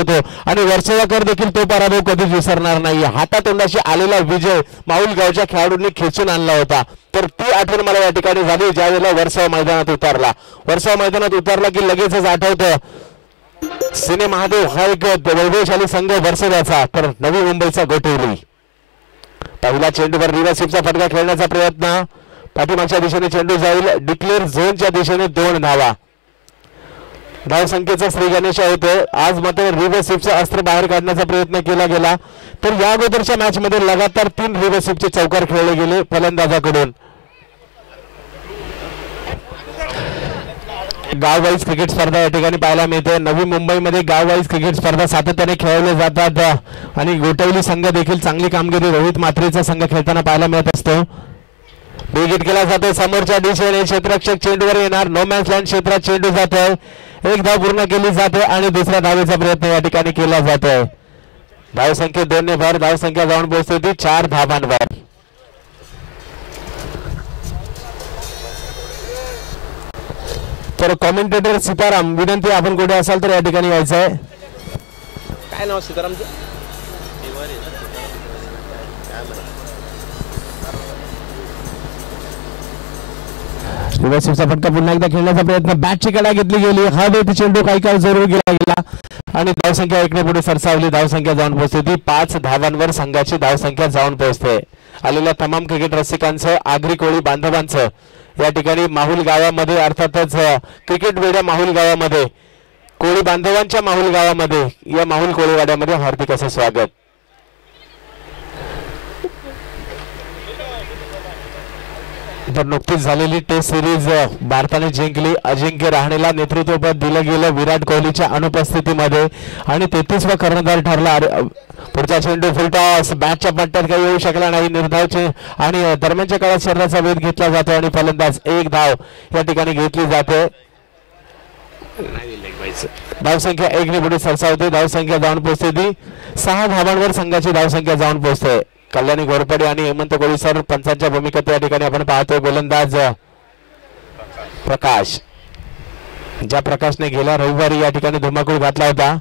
आठवतो आणि वर्सोवाकर देखील तो पराभव कधीच विसरणार नाही. हातातोंडाशी आलेला विजय माहुल गावच्या खेळाडूंनी खेचून आणला होता. तर ती आठवण मला या ठिकाणी झाली ज्या वेळेला वर्सोवा मैदानात उतरला. वर्सोवा मैदानात उतरला की लगेचच आठवतं सिने महादेव हा एक वैभवशाली संघ वर्सोव्याचा. तर नवी मुंबईचा गोठवली. पहिला चेंडूवर रिव्हर्सिपचा फटका खेळण्याचा प्रयत्न. पाठीमागच्या दिशेने चेंडू जाईल. डिक्लेअर झोनच्या दिशेने 2 धावा. धाव संख्येचा श्री गणेश होते. आज मात्र रिव्हर्सिपचं अस्त्र बाहेर काढण्याचा प्रयत्न केला गेला. तर या अगोदरच्या मॅच मध्ये लगातार 3 रिव्हर्सिपचे चौकार खेळले गेले फलंदाजाकडून. गाव वाईज क्रिकेट स्पर्धा या ठिकाणी पाहायला मिळते. नवी मुंबईमध्ये गाव वाईज क्रिकेट स्पर्धा सातत्याने खेळवल्या जातात आणि गोठवली संघ देखील चांगली कामगिरी रोहित म्हात्रेचा संघ खेळताना पाहायला मिळत असतो. विकेट केला जातो समोरच्या दिशेने. क्षेत्ररक्षक चेंडूवर येणार. नो मॅन्स लँड क्षेत्रात चेंडू जातोय. एक धाव पूर्ण केली जाते आणि दुसऱ्या धावेचा प्रयत्न या ठिकाणी केला जातोय. धाव संख्या 2 ने भर. धाव संख्या जाऊन पोहोचते ती 4 धावांवर. तर कॉमेंटेटर सीताराम विनंती आपण कुठे असाल तर या ठिकाणी यायचं आहे. काय नाव सीतारामचं? रिव्हर्सिपचा फटका पुन्हा एकदा खेळण्याचा प्रयत्न. बॅटची कडा घेतली गेली. हा वेळ चेंडू काही काळ जरूर गेला गेला आणि धावसंख्या 1 ने पुढे सरसावली. धावसंख्या जाऊन पोहोचते ती 5 धावांवर संघाची धावसंख्या जाऊन पोहोचते. आलेल्या तमाम क्रिकेट रसिकांचं आगरी कोळी बांधवांचं या ठिकाणी माहुल गावामध्ये अर्थातच क्रिकेट वेड्या माहुल गावामध्ये कोळी बांधवांच्या माहुल गावामध्ये या माहुल कोळीवाड्यामध्ये हार्दिक असं स्वागत. तर नुकतीच झालेली टेस्ट सिरीज भारताने जिंकली. अजिंक्य रहाणेला नेतृत्वपद दिलं गेलं विराट कोहलीच्या अनुपस्थितीमध्ये आणि 33वा कर्णधार ठरला. पुढचा चेंडू फुलटॉस. बॅटच्या पट्ट्यात काही येऊ शकला नाही. निर्धावचे आणि दरम्यानच्या काळात शरीराचा वेध घेतला जातो आणि फलंदाज 1 धाव या ठिकाणी घेतली जाते. धावसंख्या 1 ने पुढे सरसावते. धावसंख्या जाऊन पोहोचते ती 6 धावांवर संघाची धावसंख्या जाऊन पोहोचते. कल्याणी घोरपडे आणि हेमंत कोळीसर पंचांच्या भूमिकेत या ठिकाणी आपण पाहतोय. गोलंदाज प्रकाश. ज्या प्रकाशने गेल्या रविवारी या ठिकाणी धुमाकूळ घातला होता.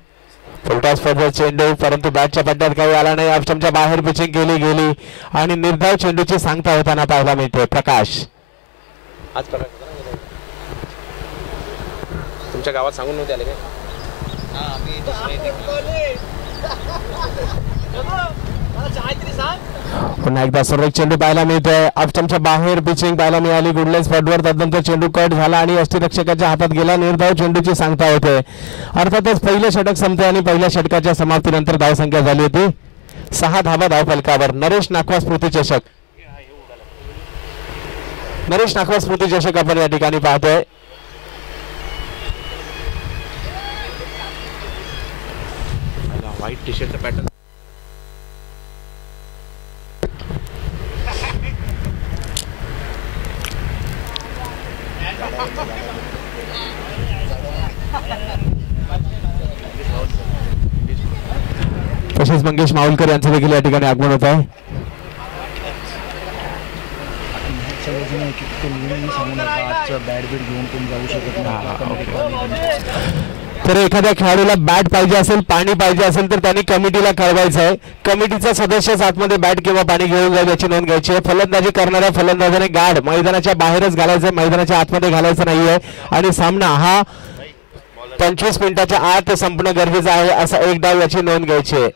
फुलटॉस फॉरवर्ड चेंडू परंतु बॅटच्या पट्ट्यात काही आला नाही. ऑप्शनच्या बाहेर पिचिंग केली गेली आणि निर्धाव चेंडूची सांगता होताना पाहायला मिळते. प्रकाश आज तुमच्या गावात सांगून नव्हते आले काय? पुन्हा एकदा सर्व चेंडू पाहायला मिळतोय. ऑप्शनच्या बाहेर पिचिंग पाहायला मिळाली. गुडलेस स्पॉटवर तदनंतर चेंडू कट झाला आणि यष्टीरक्षकाच्या हातात गेला. निर्धाव चेंडूची सांगता होते. अर्थातच पहिले षटक संपते आणि पहिल्या षटकाच्या समाप्तीनंतर धावसंख्या झाली होती 6 धावा धावफलकावर. नरेश नाखवा स्मृती चषक. नरेश नाखवा स्मृती चषक आपण या ठिकाणी पाहतोय. व्हाईट टी शर्टचा पॅटर्न. तसेच मंगेश माहुलकर यांचं देखील या ठिकाणी आगमन होत आहे. तर एखाद्या खेळाडूला बॅट पाहिजे असेल पाणी पाहिजे असेल तर त्यांनी कमिटीला कळवायचं आहे. कमिटीचा सदस्यच आतमध्ये बॅट किंवा पाणी घेऊन जाईल याची नोंद घ्यायची आहे. फलंदाजी करणाऱ्या फलंदाजाने गार्ड मैदानाच्या बाहेरच घालायचं, मैदानाच्या आतमध्ये घालायचं नाहीये आणि सामना हा 25 मिनिटाच्या आत संपणं गरजेचं आहे असा एक डाव याची नोंद घ्यायची आहे.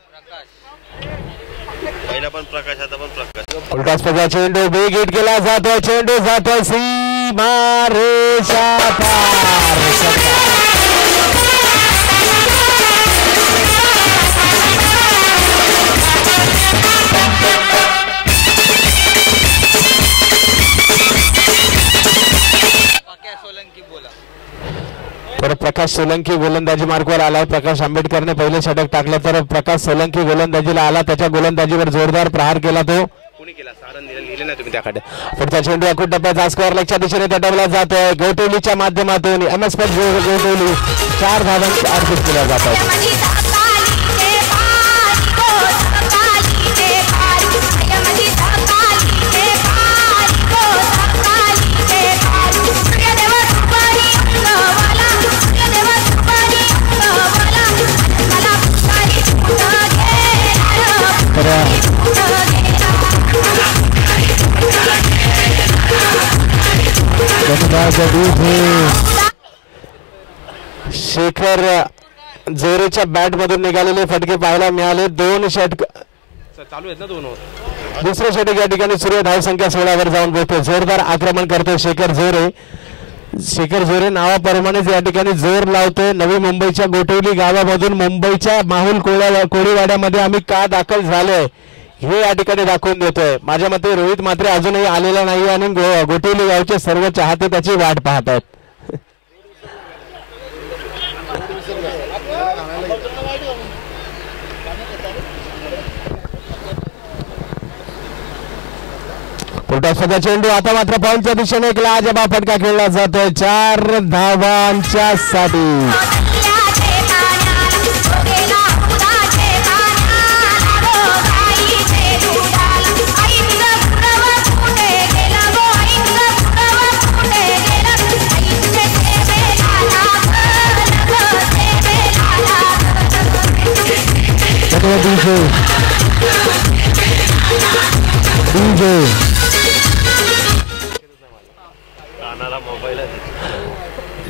उलटा स्पर्धा चेंडू बिग हिट केला जातोय. चेंडू जातोय सीमा रेषा पार. तर प्रकाश सोलंकी गोलंदाजी मार्कवर आलाय. प्रकाश आंबेडकरने पहिले षटक टाकलं तर प्रकाश सोलंकी गोलंदाजीला आला. त्याच्या गोलंदाजीवर जोरदार प्रहार केला. तो पुढचा चेंडू अकुट टप्प्याचा स्कोअर लेगच्या दिशेने दडवला जातोय. गोटवलीच्या माध्यमातून MS गोटवली 4 धावांची अर्जित केल्या जातात. शेखर जोरेच्या बॅट मधून निघालेले फटके पाहायला मिळाले. 2 षटक चालू आहेत ना 2 ओव्हर. दुसरं षटक या ठिकाणी सुरू. धावसंख्या 16 जाऊन पोहोचते. जोरदार आक्रमण करतो शेखर जोरे. शेखर जोरे नावाप्रमाणेच या ठिकाणी जोर लावतोय. नवी मुंबईच्या गोटवली गावामधून मुंबईच्या माहुल कोळीवाड्यामध्ये आम्ही का दाखल झालोय हे या ठिकाणी दाखवून देतोय. माझ्या मते रोहित मात्र अजूनही आलेला नाही आणि गोटवली गावचे सर्व चाहते त्याची वाट पाहत आहेत. पुढचा चेंडू आता मात्र पॉईंटच्या दिशेने एक लाजबाब फटका खेळला जातोय 4 धावांच्या साठी.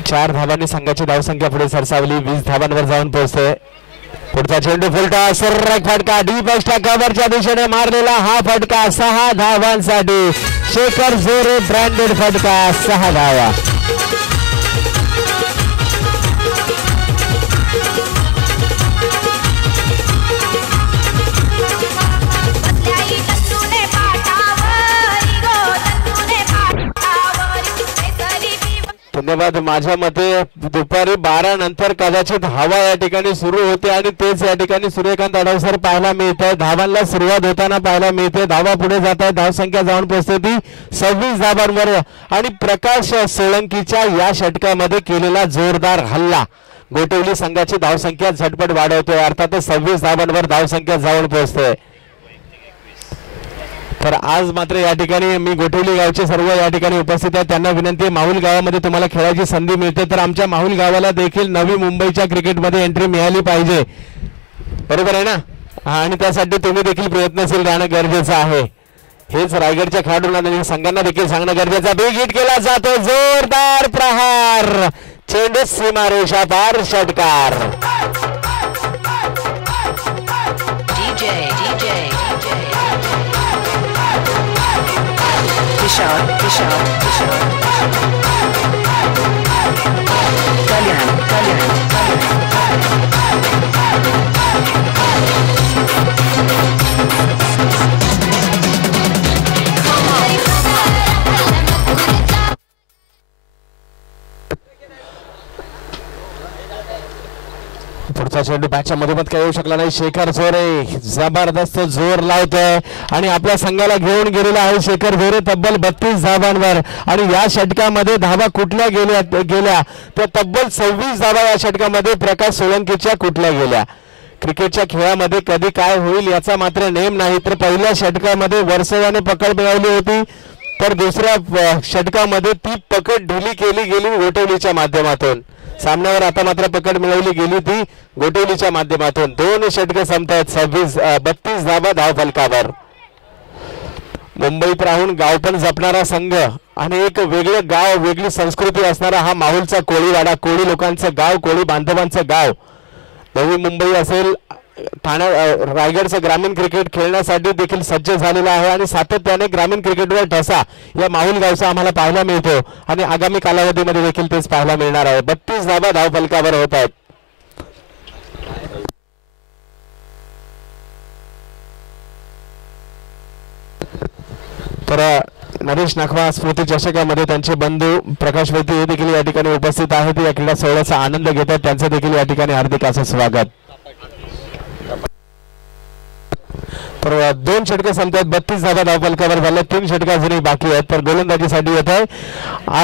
चार धावांनी संघाची धावसंख्या पुढे सरसावली. 20 धावांवर जाऊन पोहोचते. पुढचा चेंडू फुलटा सर्राक फटका डीप एक्स्ट्रा कव्हरच्या दिशेने मारलेला हा फटका 6 धावांसाठी. शेखर जोरे ब्रँडेड फटका 6 धावा. धन्यवाद. माझ्या मते दुपारी 12 नंतर कदाचित हवा या ठिकाणी सुरू होते आणि तेच या ठिकाणी सूर्यकांत अडवसर पाहायला मिळते. धावांना सुरुवात होताना पाहायला मिळते. धावा पुढे जात आहे. धावसंख्या जाऊन पोहोचते ती 26 धावांवर आणि प्रकाश सोळंकीच्या या षटकामध्ये केलेला जोरदार हल्ला गोटवली संघाची धावसंख्या झटपट वाढवतोय. अर्थातच 26 धावांवर धावसंख्या जाऊन पोहोचते. तर आज मात्र या ठिकाणी मी गोटवली गावचे सर्व या ठिकाणी उपस्थित आहेत. त्यांना विनंती आहे माहुल गावामध्ये तुम्हाला खेळायची संधी मिळते तर आमच्या माहुल गावाला देखील नवी मुंबईच्या क्रिकेटमध्ये एंट्री मिळाली पाहिजे. बरोबर आहे ना. आणि त्यासाठी तुम्ही देखील प्रयत्नशील राहणं गरजेचं आहे. हेच रायगडच्या खेळाडूंना संघांना देखील सांगणं गरजेचं. बिग हिट केला जातो. जोरदार प्रहार. चेंडू सीमारेषा पार. षटकार. पुढचा चेंडू बॅटच्या मधोमध काही येऊ शकला नाही. शेखर जोरे जबरदस्त जोर लावतोय आणि आपल्या संघाला घेऊन गेलेला आहे शेखर जोरे तब्बल 32 धावांवर. आणि या षटकामध्ये धावा कुठल्या गेल्या तर तब्बल 26 धावा या षटकामध्ये प्रकाश सोळंकीच्या कुठल्या गेल्या. क्रिकेटच्या खेळामध्ये कधी काय होईल याचा मात्र नेम नाही. तर पहिल्या षटकामध्ये वर्सोवाने पकड मिळवली होती तर दुसऱ्या षटकामध्ये ती पकड ढिली केली गेली गोटवलीच्या माध्यमातून. सामन्यावर आता मात्र पकड मिळवली गेली ती गोटवलीच्या माध्यमातून. 2 षटकं संपतायत. 32 धावा धावफलकावर. मुंबईत राहून गाव पण जपणारा संघ आणि एक वेगळं गाव वेगळी संस्कृती असणारा हा माहुलचा कोळीवाडा. कोळी लोकांचं गाव, कोळी बांधवांचं गाव. नवी मुंबई असेल, ठाणे रायगडचं ग्रामीण क्रिकेट खेळण्यासाठी देखील सज्ज झालेला आहे आणि सातत्याने ग्रामीण क्रिकेटवर ठसा या माहुल गावचा आम्हाला पाहायला मिळतो आणि आगामी कालावधीमध्ये देखील तेच पाहायला मिळणार आहे. 32 धावा धावफलकावर होत आहेत. तर नरेश नखवा स्मृती चषकामध्ये त्यांचे बंधू प्रकाश वैद्य हे देखील या ठिकाणी उपस्थित आहेत. या क्रीडा सोहळ्याचा आनंद घेतात. त्यांचं देखील या ठिकाणी हार्दिक असं स्वागत. तर 2 षटकं संपतात. 32 धावा धावफलकावर झाल्या. 3 षटकं अजूनही बाकी आहेत. तर गोलंदाजीसाठी येत आहे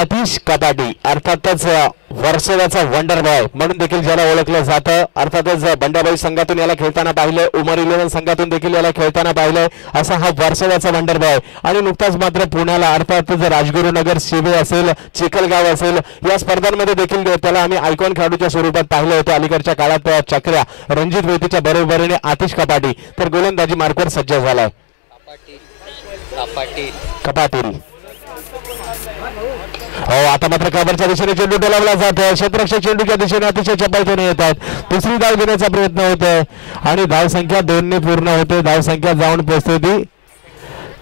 आतिश कपाटी. अर्थातच वर्सोवाचा वंडर बॉय म्हणून देखील ज्याला ओळखलं जातं. अर्थातच बंडाबाई संघातून याला खेळताना पाहिलंय. उमर 11 संघातून देखील याला खेळताना पाहिलंय. असा हा वर्सोवाचा वंडर बॉय. आणि नुकताच मात्र पुण्याला अर्थातच राजगुरुनगर, शिवे असेल, चिखलगाव असेल या स्पर्धांमध्ये देखील त्याला आम्ही आयकॉन खेळाडूच्या स्वरूपात पाहिलं होतं. अलीकडच्या काळात चक्र्या रणजित वैतीच्या बरोबरीने आतिश कपाटी तर गोलंदाजी मार्कवर सज्ज झालाय. कपाटी हो आता मात्र कव्हरच्या दिशेने चेंडू टोलावला जातोय. क्षेत्ररक्षक चेंडूच्या दिशेने अतिशय चपळतेने येत आहेत. दुसरी धाव घेण्याचा प्रयत्न होतोय आणि धाव संख्या 2 ने पूर्ण होते. धाव संख्या जाऊन पोहोचते ती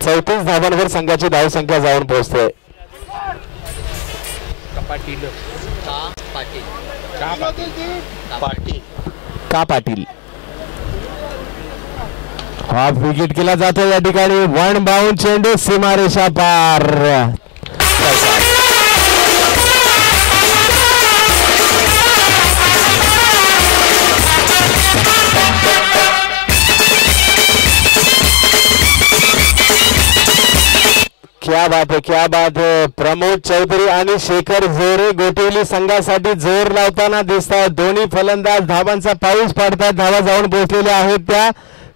34 धावांवर संघाची धाव संख्या जाऊन पोहोचते. का पाटील हा विकेट केला जातो या ठिकाणी. वन बाउंड चेंडू सीमारेषा पार. क्या बात है, क्या बात है. प्रमोद चौधरी आणि शेखर जोरे गोटिवली संघासाठी जोर लावताना दिसतात. दोन्ही फलंदाज धावांचा पाऊस पाडतात. धावा जाऊन पोहोचलेल्या आहेत त्या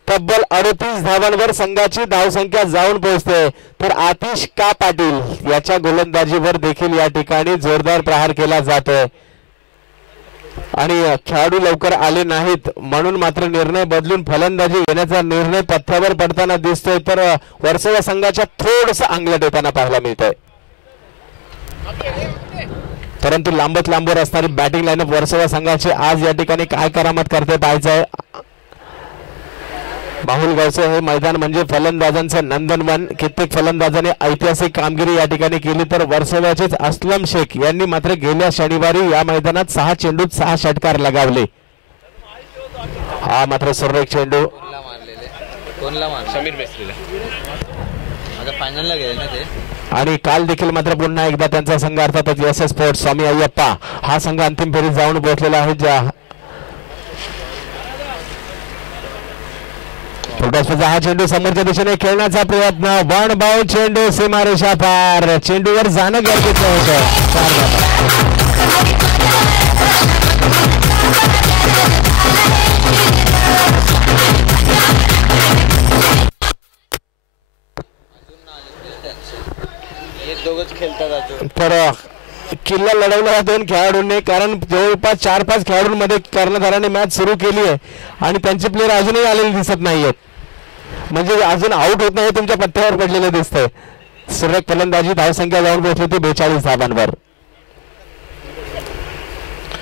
तब्बल 38 धावांवर संघाची धावसंख्या जाऊन पोहोचते. तर आतिश का पाटील याच्या गोलंदाजीवर देखील या ठिकाणी जोरदार प्रहार केला जातोय आणि खेळाडू लवकर आले नाहीत म्हणून मात्र निर्णय बदलून फलंदाजी घेण्याचा निर्णय पथ्यावर पडताना दिसतोय. तर वर्सोवा संघाच्या थोडस अंगलट येताना पाहायला मिळतंय. परंतु लांबत लांबवर असणारी बॅटिंग लाईनअप वर्सोवा संघाची आज या ठिकाणी काय करामत करते पाहायचं आहे. माहुलगावचं हे मैदान म्हणजे फलंदाजांचं नंदनवन. कित्येक फलंदाजांनी ऐतिहासिक कामगिरी या ठिकाणी केली. तर वर्सोव्याचेच असलम शेख यांनी मात्र गेल्या शनिवारी या मैदानात 6 चेंडूत 6 षटकार लगावले. हा मात्र सुरेख चेंडू समीर मेस्त्रीला फायनलला गेले ना ते. आणि काल देखील मात्र पुन्हा एकदा त्यांचा संघ अर्थातच एस स्पोर्ट्स स्वामी अय्यप्पा हा संघ अंतिम फेरीत जाऊन पोहोचलेला आहे. ज्या हा चेंडू समोरच्या दिशेने खेळण्याचा प्रयत्न. वन बाउंड चेंडू सीमारेषा पार. चेंडूवर जाणं गरजेचं होतं. तर किल्ला लढवला दोन खेळाडूंनी. कारण जवळपास 4-5 खेळाडूंमध्ये कर्णधाराने मॅच सुरू केली आहे आणि त्यांचे प्लेयर अजूनही आलेले दिसत नाहीयेत. म्हणजे अजून आउट होत नाही तुमच्या पत्त्यावर पडलेले दिसतंय. सुरेख फलंदाजी धावसंख्या जाऊन पोहोचली होती 42 धावांवर.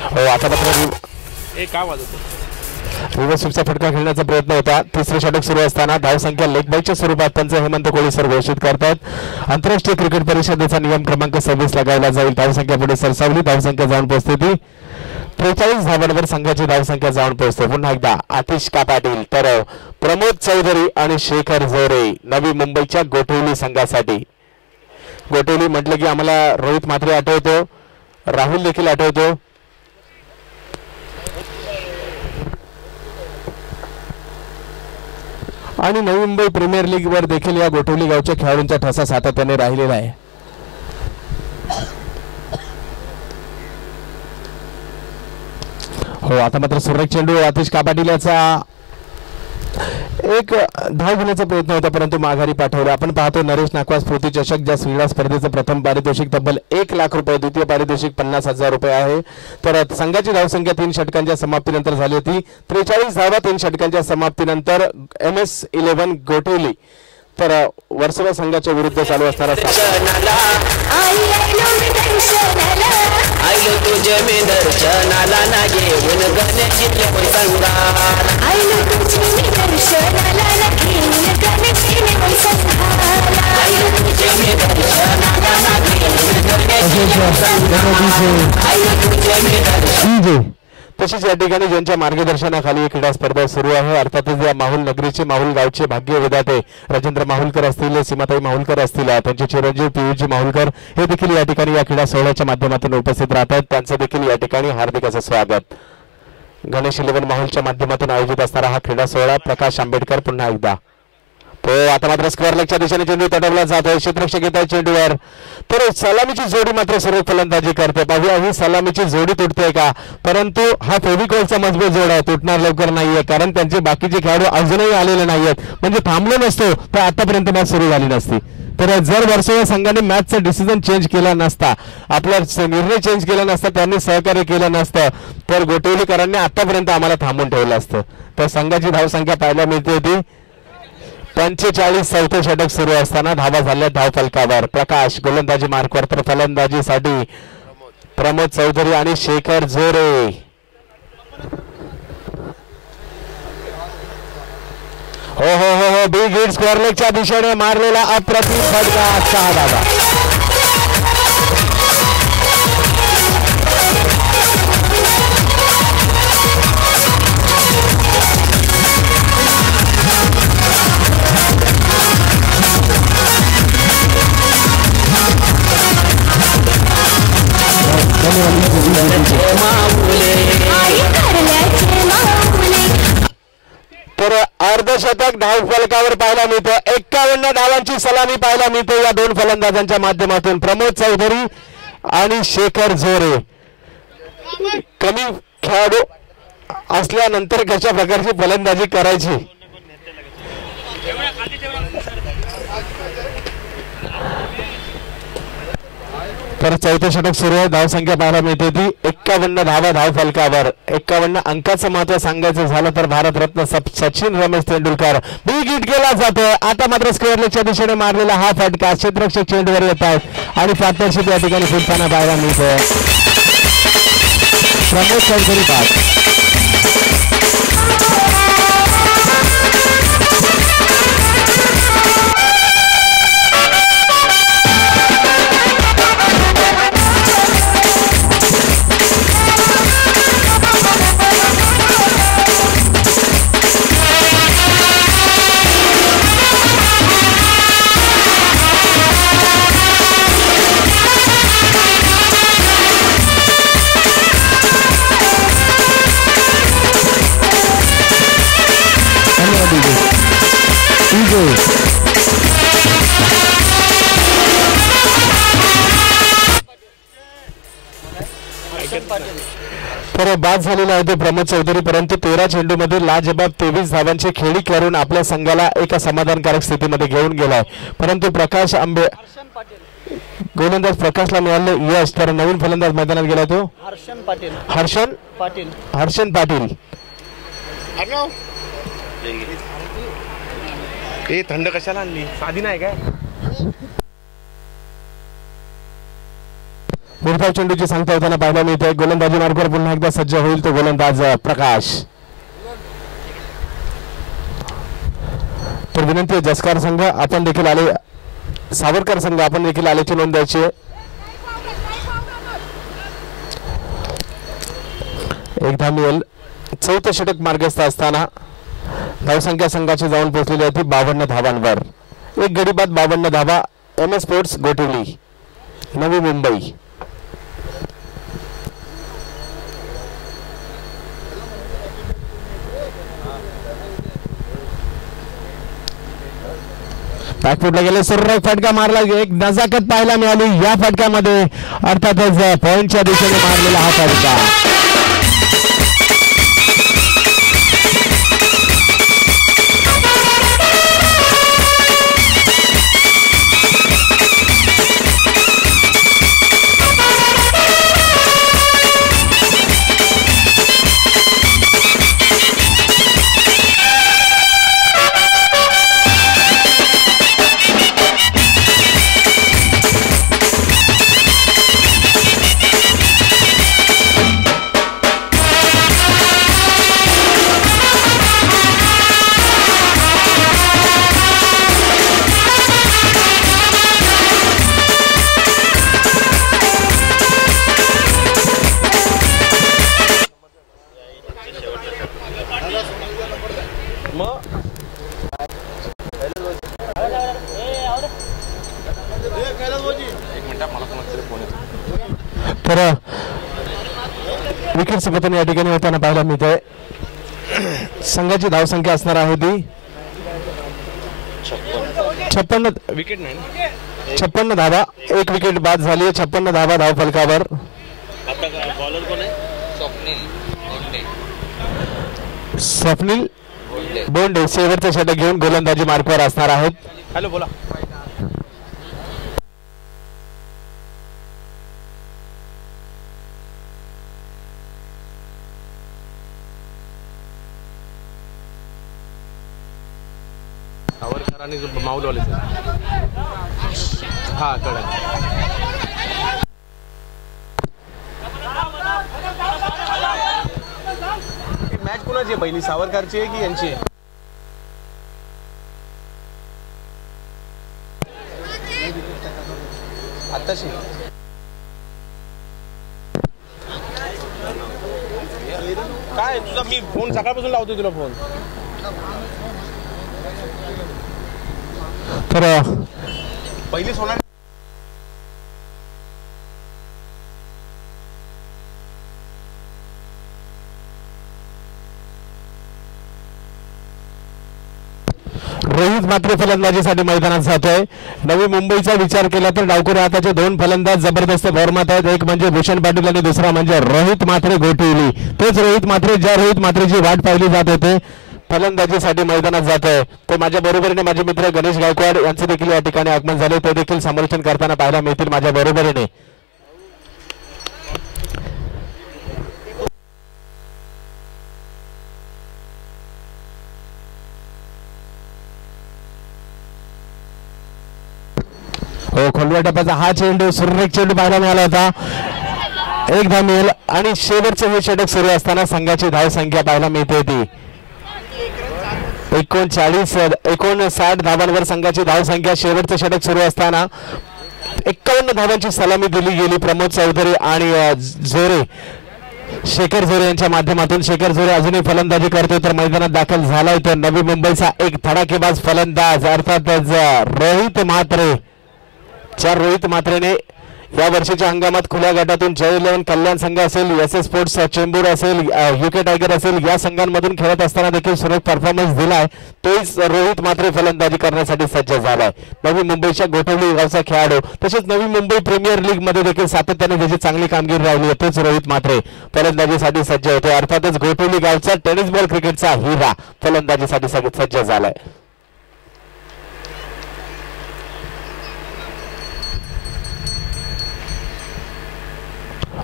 हो आता मात्र रिव्हर्सचा फटका खेळण्याचा प्रयत्न होता. तिसरे षटक सुरू असताना धावसंख्या लेग बायच्या स्वरूपात त्यांचं हेमंत कोळी सर घोषित करतात. आंतरराष्ट्रीय क्रिकेट परिषदेचा नियम क्रमांक 26 लगावला जाईल. धावसंख्या पुढे सरसावली. धावसंख्या जाऊन पोहोचते ती 43 धावांवर संघाची धावसंख्या जाऊन पोहोचते. पुन्हा एकदा आतिश का पाटील तर प्रमोद चौधरी आणि शेखर जोरे नवी मुंबईच्या गोठवली संघासाठी. गोठवली म्हटलं की आम्हाला रोहित म्हात्रे आठवतो, राहुल देखील आठवतो. आणि नवी मुंबई प्रीमियर लीग वर देखील या गोठवली गावच्या खेळाडूंचा ठसा सातत्याने राहिलेला आहे. हो आता मात्र सुरेख चेंडू आतिश का पाटील याचा एक धाव घेण्याचा प्रयत्न होता परंतु माघारी पाठवला. आपण पाहतो नरेश नाकवा स्फूर्ती चषक ज्या क्रीडा स्पर्धेचं प्रथम पारितोषिक तब्बल 1 लाख रुपये, द्वितीय पारितोषिक 50,000 रुपये आहे. तर संघाची धावसंख्या 3 षटकांच्या समाप्तीनंतर झाली होती. 43 धावा 3 षटकांच्या समाप्तीनंतर MS11 गोठवली. तर वर्सोवा संघाच्या विरुद्ध चालू असणारा तसेच या ठिकाणी ज्यांच्या मार्गदर्शनाखाली क्रीडा स्पर्धा सुरू आहे अर्थातच या माहुल नगरीचे माहुल गावचे भाग्य विधाते राजेंद्र माहुलकर असतील, सीमाताई माहुलकर असतील, त्यांचे चिरंजीव पियुजी माहुलकर हे देखील या ठिकाणी या क्रीडा सोहळ्याच्या माध्यमातून उपस्थित राहतात. त्यांचं देखील या ठिकाणी हार्दिक असं स्वागत. गणेश 11 माहुलच्या माध्यमातून आयोजित असणारा हा क्रीडा सोहळा प्रकाश आंबेडकर पुन्हा एकदा. तो आता मात्र स्क्वेअर लेगच्या दिशेने चेंडू तडवला जातोय. क्षेत्ररक्षक येत आहे चेंडूवर. तर सलामीची जोडी मात्र सर्व फलंदाजी करते. पाहूया ही सलामीची जोडी तुटते का. परंतु हा फेविकॉलचा मजबूत जोड आहे, तुटणार लवकर नाहीये कारण त्यांचे बाकीचे खेळाडू अजूनही आलेले नाहीयेत. म्हणजे थांबलो नसतो तर आतापर्यंत मॅच सुरू झाली नसती. तर जर वर्सोवा संघाने मॅचचा डिसिजन चेंज केला नसता, आपला निर्णय चेंज केला नसता, त्यांनी सहकार्य केलं नसतं तर गोटवलीकरांनी आतापर्यंत आम्हाला थांबून ठेवलं असतं. तर संघाची धावसंख्या पाहायला मिळते होती 45 चौथे षटक सुरू असताना धावा झाल्या धाव फलकावर. प्रकाश गोलंदाजी मार्कवर तर फलंदाजीसाठी प्रमोद चौधरी आणि शेखर झोरे. हो हो हो हो बिग हिट स्क्वेअर लेगच्या दिशेने मारलेला अप्रतिम फटका 6 धावा. तर अर्धशतक धाव फलकावर पाहायला मिळतं. 51 धावांची सलामी पाहायला मिळते या दोन फलंदाजांच्या माध्यमातून. प्रमोद चौधरी आणि शेखर झोरे. कमी खेळाडू असल्यानंतर कशा प्रकारची फलंदाजी करायची. तर चौथे षटक सुरू आहे. धावसंख्या पाहायला मिळते ती 51 धावा धाव फलकावर. 51 अंकाचं महत्व सांगायचं झालं तर भारतरत्न सचिन रमेश तेंडुलकर बिग हिट केला जातोय. आता मात्र स्क्वेअर लेगच्या दिशेने मारलेला हा फटका क्षेत्ररक्षक चेंडूवर येत आहेत आणि पार्टनरशिप या ठिकाणी फुटताना पाहायला मिळतोय. प्रमोद चौधरी पाच. तर बाद झालेला आहे ते प्रमोद चौधरी. परंतु 13 चेंडूमध्ये लाजबाब 23 धावांची खेळी करून आपल्या संघाला एका समाधानकारक स्थितीमध्ये घेऊन गेलाय. परंतु प्रकाश आंबे गोलंदाज प्रकाशला मिळाले यश. तर नवीन फलंदाज मैदानात गेला तो हर्षन पाटील. थंड कशाला आणली, साधी नाही काय. मुर्फा चेंडूची सांगता होताना पाहायला मिळते. गोलंदाजी मार्गावर पुन्हा एकदा सज्ज होईल तो गोलंदाज प्रकाश. तर विनंती आहे जसकार संघ आपण देखील आले, सावरकर संघ आपण देखील आल्याची नोंद द्यायची आहे. एकदा मिळेल. चौथं षटक मार्गस्थ असताना धावसंख्या संघाची जाऊन पोहोचलेली आहे ती 52 धावांवर. एक गडी बाद 52 धावा. MS sports गोटिवली Navi Mumbai. बॅकफुटला गेले सुरेख फटका मारला. एक नजाकत पाहायला मिळाली या फटक्यामध्ये. अर्थातच पॉइंटच्या दिशेने मारलेला हा फटका. तर विकेट सपतन या ठिकाणी होताना पाहायला मिळते. संघाची धावसंख्या असणार आहे ती 56 विकेट नाही. 56 धावा. एक विकेट बाद झाली आहे. 56 धावा धाव फलकावर. बॉलर कोण आहे? स्वप्नील बोंडे शेवटचं षटक घेऊन गोलंदाजी मार्कवर असणार आहेत. हॅलो बोला. सावरकर आणि माऊलवाले हा कडक मॅच कोणाची आहे पहिली सावरकरची आहे की यांची आहे? आताशी काय तुझा मी फोन सकाळपासून लावतोय तुला फोन तर पहिली सोना रोहित मात्र फलंदाजीसाठी मैदानात जातोय. नवी मुंबईचा विचार केला तर डावखुरी हाताचे दोन फलंदाज जबरदस्त फॉर्मात आहेत. एक म्हणजे भूषण पाटील आणि दुसरा म्हणजे रोहित मात्रे गोटिवली. तेच रोहित मात्रे ज्या रोहित मात्रेची वाट पाहिली जात होते फलंदाजीसाठी मैदानात जातोय. तो माझ्या बरोबरीने माझे मित्र गणेश गायकवाड यांचे देखील या ठिकाणी आगमन झाले. ते देखील समर्थन करताना पाहायला मिळतील माझ्या बरोबरीने. हो खोलव्या टप्प्याचा हा चेंडू सुरेख चेंडू पाहायला मिळाला होता. एक धाव मिळेल आणि शेवटचे हे षटक सुरू असताना संघाची धाव संख्या पाहायला मिळते ती 59 धावांवर संघाची धाव संख्या. शेवटचे षटक सुरू असताना 51 धावांची सलामी दिली गेली प्रमोद चौधरी आणि झोरे शेखर झोरे यांच्या माध्यमातून. शेखर झोरे अजूनही फलंदाजी करतोय तर मैदानात दाखल झालाय तर नवी मुंबईचा एक धडाकेबाज फलंदाज अर्थातच रोहित म्हात्रे. रोहित म्हात्रेने या वर्षीच्या हंगामात खुल्या गटातून जय 11 कल्याण संघ असेल, SS स्पोर्ट्स चेंबूर असेल, UK टायगर असेल या संघांमधून खेळत असताना देखील सुरेख परफॉर्मन्स दिलाय. तोच रोहित म्हात्रे फलंदाजी करण्यासाठी सज्ज झालाय. नवी मुंबईच्या गोठवली गावचा खेळाडू तसेच नवी मुंबई प्रीमियर लीग मध्ये देखील सातत्याने त्याची चांगली कामगिरी राहिली आहे. तोच रोहित म्हात्रे फलंदाजीसाठी सज्ज होते. अर्थातच गोठवली गावचा टेनिस बॉल क्रिकेटचा हिरा फलंदाजीसाठी सज्ज झालाय.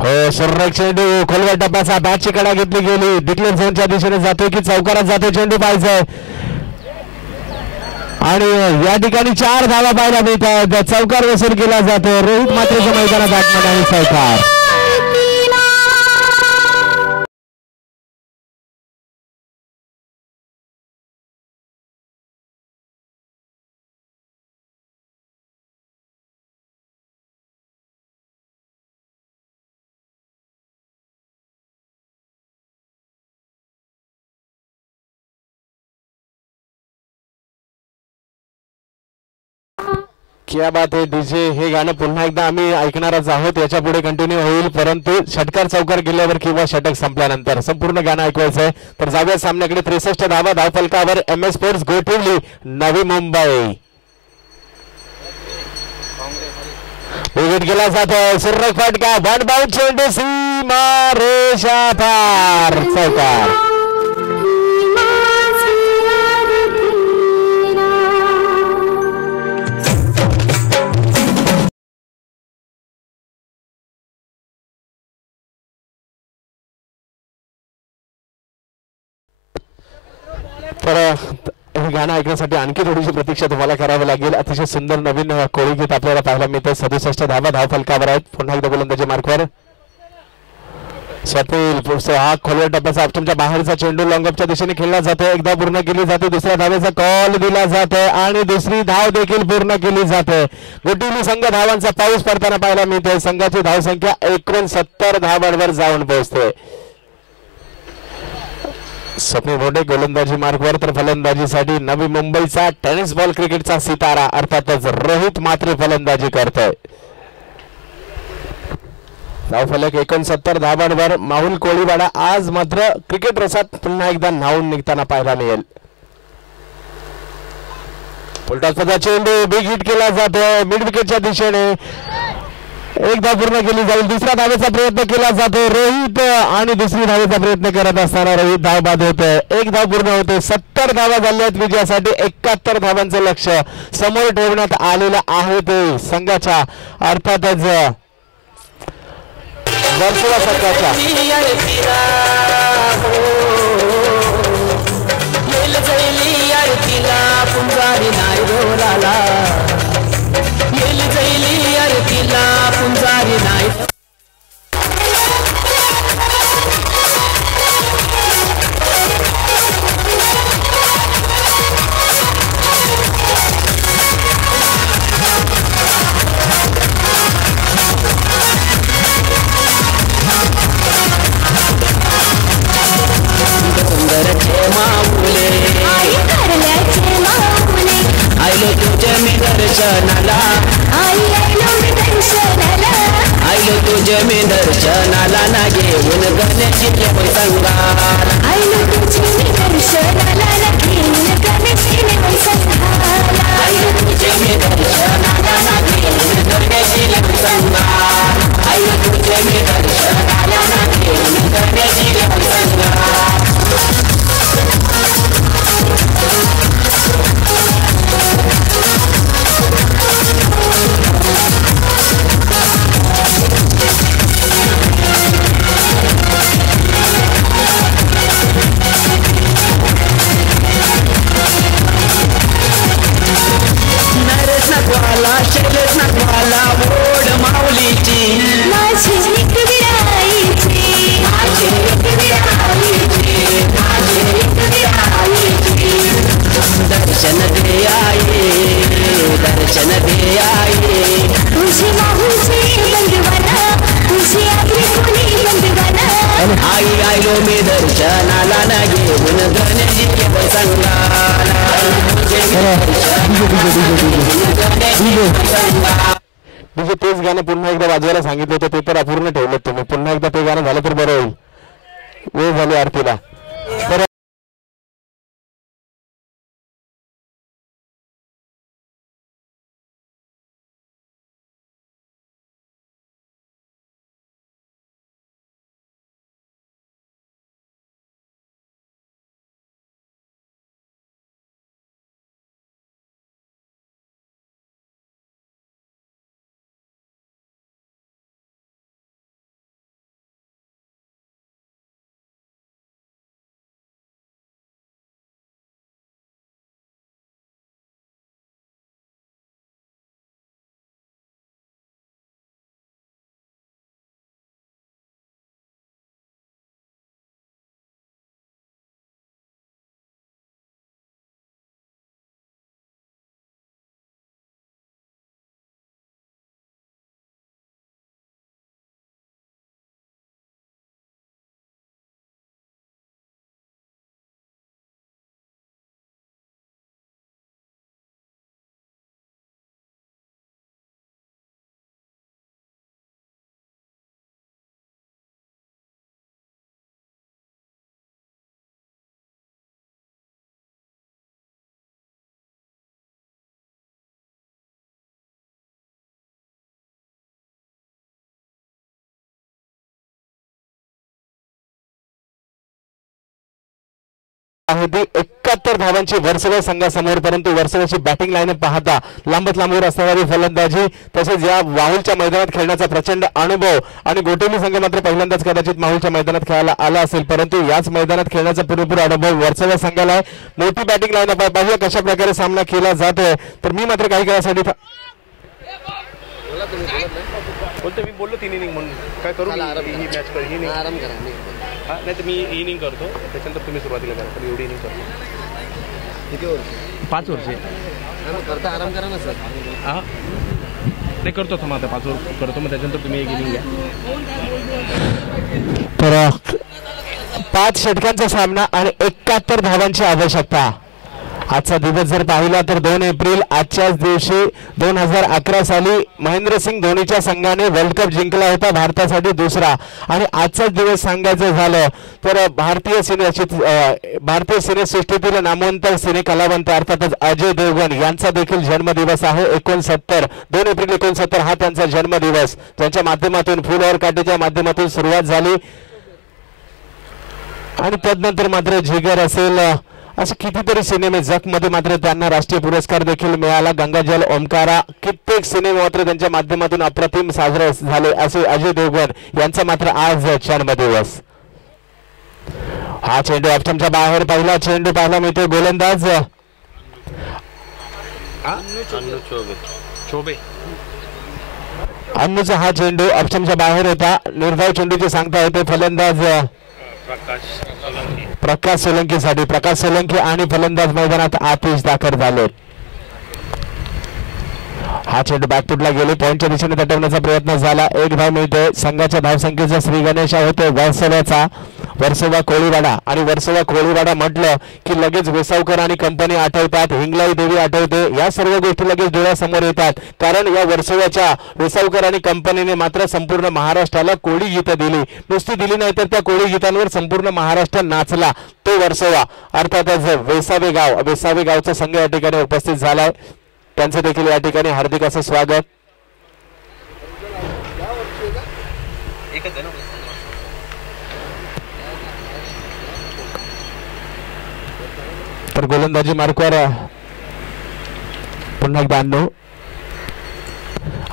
हो सुरेख चेंडू खोलव्या टप्प्याचा बॅटची कडा घेतली गेली. डिक्लेअर झोनच्या दिशेने जातोय की चौकारात जातोय चेंडू पाहायचाय आणि या ठिकाणी 4 धावा पाहायला मिळतात. चौकार वसूल केला जातो. रोहित मात्रेच्या मैदानात आगमन आणि चौकार. क्या बात है डीजे. हे गाणं पुन्हा एकदा आम्ही ऐकणारच आहोत. याच्या पुढे कंटिन्यू होईल परंतु षटकार चौकार गेल्यावर किंवा षटक संपल्यानंतर संपूर्ण गाणं ऐकवायचं आहे. तर जाऊया सामन्याकडे. 63 धावा धावफलकावर MS sports Gothavali Navi Mumbai. Wicket केला जातो. सुरेख फटका वन बाउंड चेंडू सीमा रेषा पार चौकार. तर हे गाणं ऐकण्यासाठी आणखी थोडीशी प्रतीक्षा तुम्हाला करावी लागेल. अतिशय सुंदर नवीन कोळी गीत आपल्याला पाहायला मिळतं. 67 धावा धावफलकावर आहेत. पुन्हा एकदा गोलंदाजी मार्कवर स्वप्नील. हा खोलव्या टप्प्याचा तुमच्या बाहेरचा चेंडू लॉंगअपच्या दिशेने खेळला जातो. एकदा पूर्ण केली जाते. दुसऱ्या धावेचा कॉल दिला जातोय आणि दुसरी धाव देखील पूर्ण केली जाते. गोटिवली संघ धावांचा पाऊस पडताना पाहायला मिळतोय. संघाची धावसंख्या 69 धावांवर जाऊन पोहोचते. स्वप्नील भोंडे गोलंदाजी मार्गवर तर फलंदाजीसाठी नवी मुंबईचा टेनिस बॉल क्रिकेटचा सितारा अर्थातच रोहित म्हात्रे फलंदाजी करतोय. धावफलक 69 धावांवर. माहुल कोळीवाडा आज मात्र क्रिकेट रसात पुन्हा एकदा न्हावून निघताना पाहायला मिळेल. उलटा चेंडू बिग हिट केला जातो मिड विकेटच्या दिशेने. एक धाव पूर्ण केली जाईल. दुसऱ्या धावेचा प्रयत्न केला जातो. रोहित आणि दुसरी धावेचा प्रयत्न करत असताना रोहित धाव बाद होतोय. एक धाव पूर्ण होते. 70 धावा झाल्या आहेत विजयासाठी. 71 धावांचं लक्ष समोर ठेवण्यात आलेलं आहे ते संघाच्या अर्थातच वर्सोवा संघाच्या. पुंजा पुंजारी नाही रोलाला येल जैली आरतीला पुंजारी नाही आईलो तुझे मी दर्शनाला आईलो तुझे मी दर्शनाला ना घेऊन गणेशची संगाला आईलो तुझे मी दर्शनाला ना घेऊन गणेशची संगाला आईलो तुझे मी दर्शनाला ना घेऊन गणेशची संगाला आईलो तुझे मी दर्शनाला ना घेऊन गणेशची संगाला नकवाला शैलेश नकवाला ओढ माऊलीची माझी विराईची माझी विराईची माझी विराईची दर्शन दे आई दर्शन दे आई तुझी माहूची बंदवाना तुझी आपली कोणी बंदवाना आई आईलो मी दर्शनाला ना घेऊन गणेशजी संगाला म्हणजे तेच गाणं पुन्हा एकदा वाजवायला सांगितलं होतं ते तर अपूर्ण ठेवलं तुम्ही पुन्हा एकदा ते गाणं झालं तर बरं होईल वेळ झाली आरतीला तर आहे ती 71 धावांची वर्सोवा संघासमोर परंतु वर्सोवाची बॅटिंग लाईन पाहता लांबत लांबवर असणारी फलंदाजी तसेच या माहुलच्या मैदानात खेळण्याचा प्रचंड अनुभव आणि गोटेली संघ मात्र पहिल्यांदाच कदाचित माहुलच्या मैदानात खेळायला आला असेल परंतु याच मैदानात खेळण्याचा पुरेपूर अनुभव वर्सोवा संघाला आहे मोठी बॅटिंग लाईन पाहूया कशा प्रकारे सामना केला जातोय तर मी मात्र काही काळासाठी बोलतो मी बोललो 3 इनिंग म्हणून काय करू ही मॅच कर ही नाही आराम करा नाही तर मी इनिंग करतो त्याच्यानंतर तुम्ही सुरुवातीला करा पण एवढी इनिंग करतो किती वर्ष 5 वर्षे करता आराम करा ना सर हां नाही करतो थांबा आता 5 वर्ष करतो मग त्याच्यानंतर तुम्ही एक इनिंग घ्या तर 5 षटकांचा सामना आणि 71 धावांची आवश्यकता आजचा दिवस जर पाहिला तर 2 एप्रिल आजच्याच दिवशी 2011 साली महेंद्रसिंग धोनीच्या संघाने वर्ल्ड कप जिंकला होता भारतासाठी दुसरा आणि आजचाच दिवस सांगायचं झालं तर भारतीय सिनेसृष्टीतील नामवंत सिने कलावंत अर्थातच अजय देवगण यांचा देखील जन्मदिवस आहे 2 एप्रिल 69 हा त्यांचा जन्मदिवस ज्यांच्या माध्यमातून फुल और काटेच्या माध्यमातून सुरुवात झाली आणि त्यानंतर मात्र जिगर असेल असे कितीतरी सिनेमे जगमध्ये मात्र त्यांना राष्ट्रीय पुरस्कार देखील मिळाला गंगाजल ओमकारा कित्येक सिनेमे मात्र त्यांच्या माध्यमातून अप्रतिम साजरे झाले असे अजय देवगण यांचा मात्र आज जन्मदिवस हा चेंडू ऑप्शनच्या बाहेर पहिला चेंडू पाहायला मिळतो गोलंदाज चोबे. अन्नूचा हा चेंडू ऑप्शनच्या बाहेर होता. निर्धाव चेंडूचे सांगता होते फलंदाज प्रकाश सोलंकीसाठी. प्रकाश सोलंकी आणि फलंदाज मैदानात आतिश दाखल झाले. हा चेंडू बॅकफुटला गेले. पॉईंटच्या दिशेने तटवण्याचा प्रयत्न झाला. एक धाव मिळते. संघाच्या धावसंख्येचा श्री गणेश होते वर्सोवाचा. वर्सोवा कोळीवाडा आणि वर्सोवा कोळीवाडा म्हटलं की लगेच वेसावकर आणि कंपनी आठवतात. हिंगलाई देवी आठवते. या सर्व गोष्टी लगेच डोळ्यासमोर येतात. कारण या वर्सोवाच्या वेसावकर आणि कंपनीने मात्र संपूर्ण महाराष्ट्राला कोळी गीतं दिली. नुसती दिली नाही तर त्या कोळी गीतांवर संपूर्ण महाराष्ट्र नाचला. तो वर्सोवा अर्थातच वेसावे गावचा संघ या ठिकाणी उपस्थित झालाय. त्यांचं देखील या ठिकाणी हार्दिक असं स्वागत. तर गोलंदाजी मार्कवर पुन्हा एकदा अन्नू.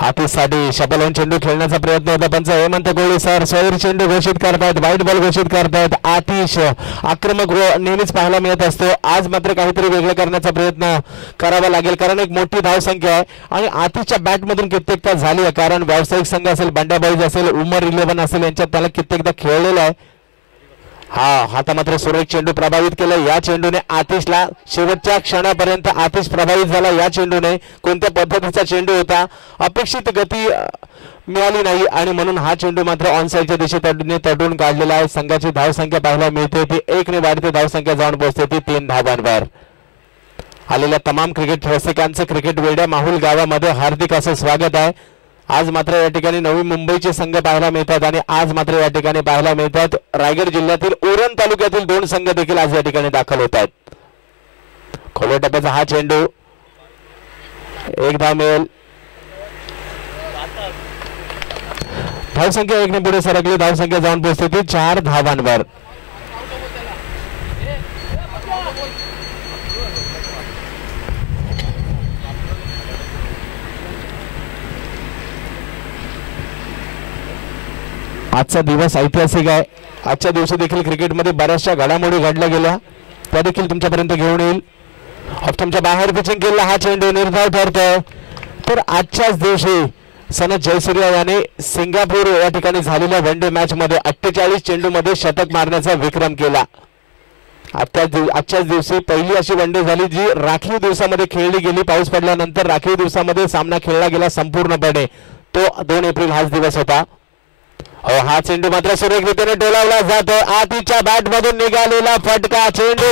आतिशसाठी शबलवून चेंडू खेळण्याचा प्रयत्न होता. पंच हेमंत कोळी सर सोयीर चेंडू घोषित करतायत. वाईट बॉल घोषित करतायत. आतिश आक्रमक नेहमीच पाहायला मिळत असतो. आज मात्र काहीतरी वेगळं करण्याचा प्रयत्न करावा लागेल कारण एक मोठी धावसंख्या आहे आणि आतिशच्या बॅटमधून कित्येकदा झाली आहे. कारण व्यावसायिक संघ असेल, बंडा बॉईज असेल, उमर 11 असेल यांच्यात त्याला कित्येकदा खेळलेला आहे. हाता मात्र सुरेख चेंडू प्रभावित केलं. या चेंडूने आतिशला शेवटच्या क्षणापर्यंत आतिश प्रभावित झाला. या चेंडूने कोणत्या पद्धतीचा चेंडू होता, अपेक्षित गती मिळाली नाही आणि म्हणून हा चेंडू मात्र ऑन साईडच्या दिशेने तटून काढलेला आहे. संघाची धावसंख्या पाहायला मिळते ती 1 ने वाढते. धावसंख्या जाऊन पोहोचते ती 3 धावांवर. आलेल्या तमाम क्रिकेट रसिकांचं क्रिकेट वेड्या माहुल गावामध्ये हार्दिक असं स्वागत आहे. आज मात्र या ठिकाणी नवी मुंबईचे संघ पाहायला मिळतात आणि आज मात्र या ठिकाणी पाहायला मिळतात रायगड जिल्ह्यातील उरण तालुक्यातील 2 संघ देखील आज या ठिकाणी दाखल होत आहेत. खोल्या टप्प्याचा हा चेंडू. एक धाव मिळेल. धावसंख्या 1 ने पुढे सरकली. धावसंख्या जाऊन पोहोचते ती 4 धावांवर. आजचा दिवस ऐतिहासिक आहे. आजच्या दिवशी देखील क्रिकेटमध्ये बऱ्याचशा घडामोडी घडल्या गेल्या त्या देखील तुमच्यापर्यंत घेऊन येईल. ऑप्शनच्या बाहेर पिचिंग केलेला हा चेंडू निर्धाव ठरतोय. तर आजच्याच दिवशी सनत जयसूर्या याने सिंगापूर या ठिकाणी झालेल्या वनडे मॅच मध्ये 48 चेंडूमध्ये शतक मारण्याचा विक्रम केला. आजच्याच दिवशी पहिली अशी वनडे झाली जी राखीव दिवसामध्ये खेळली गेली. पाऊस पडल्यानंतर राखीव दिवसामध्ये सामना खेळला गेला संपूर्णपणे. तो 2 एप्रिल हाच दिवस होता. हा चेंडू मात्र सुरेख रीतीने डोलावला जातो. आतिशच्या बॅट मधून निघालेला फटका. चेंडू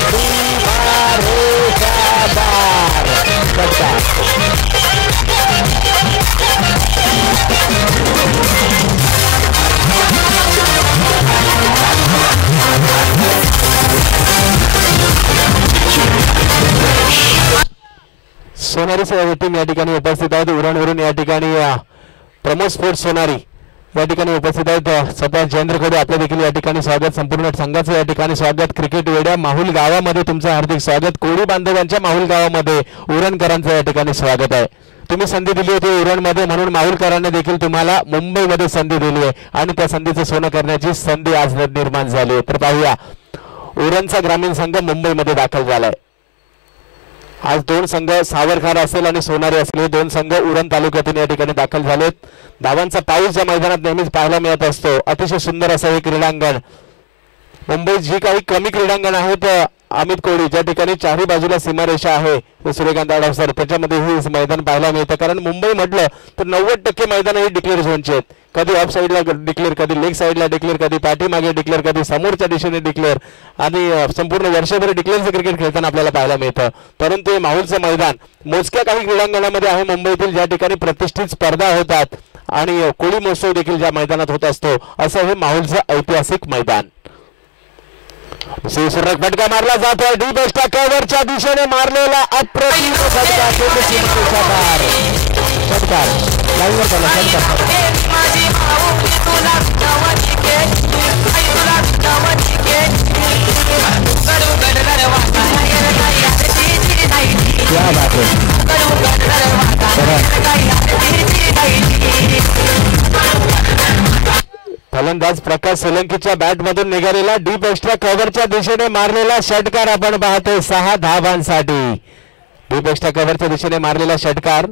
सोनारी टीम या ठिकाणी उपस्थित आहेत. उरणवरून या ठिकाणी प्रमोद स्पोर्ट्स सोनारी या ठिकाणी उपस्थित आहेत. स्वतः जयेंद्र खोडे आपल्या देखील या ठिकाणी स्वागत. संपूर्ण संघाचं या ठिकाणी स्वागत. क्रिकेट वेड्या माहुल गावामध्ये तुमचं हार्दिक स्वागत. कोळी बांधवांच्या माहुल गावामध्ये उरणकरांचं या ठिकाणी स्वागत आहे. तुम्ही संधी दिली होती उरणमध्ये म्हणून माहुलकरांनी देखील तुम्हाला मुंबईमध्ये संधी दिली आहे आणि त्या संधीचं सोनं करण्याची संधी आज निर्माण झाली. तर पाहूया उरणचा ग्रामीण संघ मुंबईमध्ये दाखल झालाय. आज 2 संघ सावरखार असेल आणि सोनारी असेल हे 2 संघ उरण तालुक्यातून या ठिकाणी दाखल झालेत. धावांचा पाऊस या मैदानात नेहमीच पाहायला मिळत असतो. अतिशय सुंदर असं हे क्रीडांगण. मुंबईत जी काही कमी क्रीडांगण आहेत अमित कोळी ज्या ठिकाणी चारही बाजूला सीमारेषा आहे सूर्यकांत आडवसर त्याच्यामध्ये हे मैदान पाहायला मिळतं. कारण मुंबई म्हटलं तर 90% मैदान ही डिक्लेअर झोनचे आहेत. कधी ऑफ साईडला डिक्लेअर, कधी लेग साईडला डिक्लेअर, कधी पाठीमागे डिक्लेअर, कधी समोरच्या दिशेने डिक्लेअर आणि संपूर्ण वर्षभर डिक्लेअरचं क्रिकेट खेळताना आपल्याला पाहायला मिळतं. परंतु हे माहुलचं मैदान मोजक्या काही क्रीडांगणामध्ये आहे मुंबईतील ज्या ठिकाणी प्रतिष्ठित स्पर्धा होतात आणि कोळी महोत्सव देखील ज्या मैदानात होत असतो असं हे माहुलचं ऐतिहासिक मैदान. सुरेख फटका मारला जातोय. डी बेस्टा कव्हरच्या दिशेने मारलेला अप्रतिम फटका. फटकार लाईनवर क्या बात है. फलंदाज प्रकाश सोलंकीच्या बॅट मधून निघालेला डीप एक्स्ट्रा कव्हरच्या दिशेने मारलेला षटकार आपण पाहतोय 6 धावांसाठी. डीप एक्स्ट्रा कव्हरच्या दिशेने मारलेला षटकार.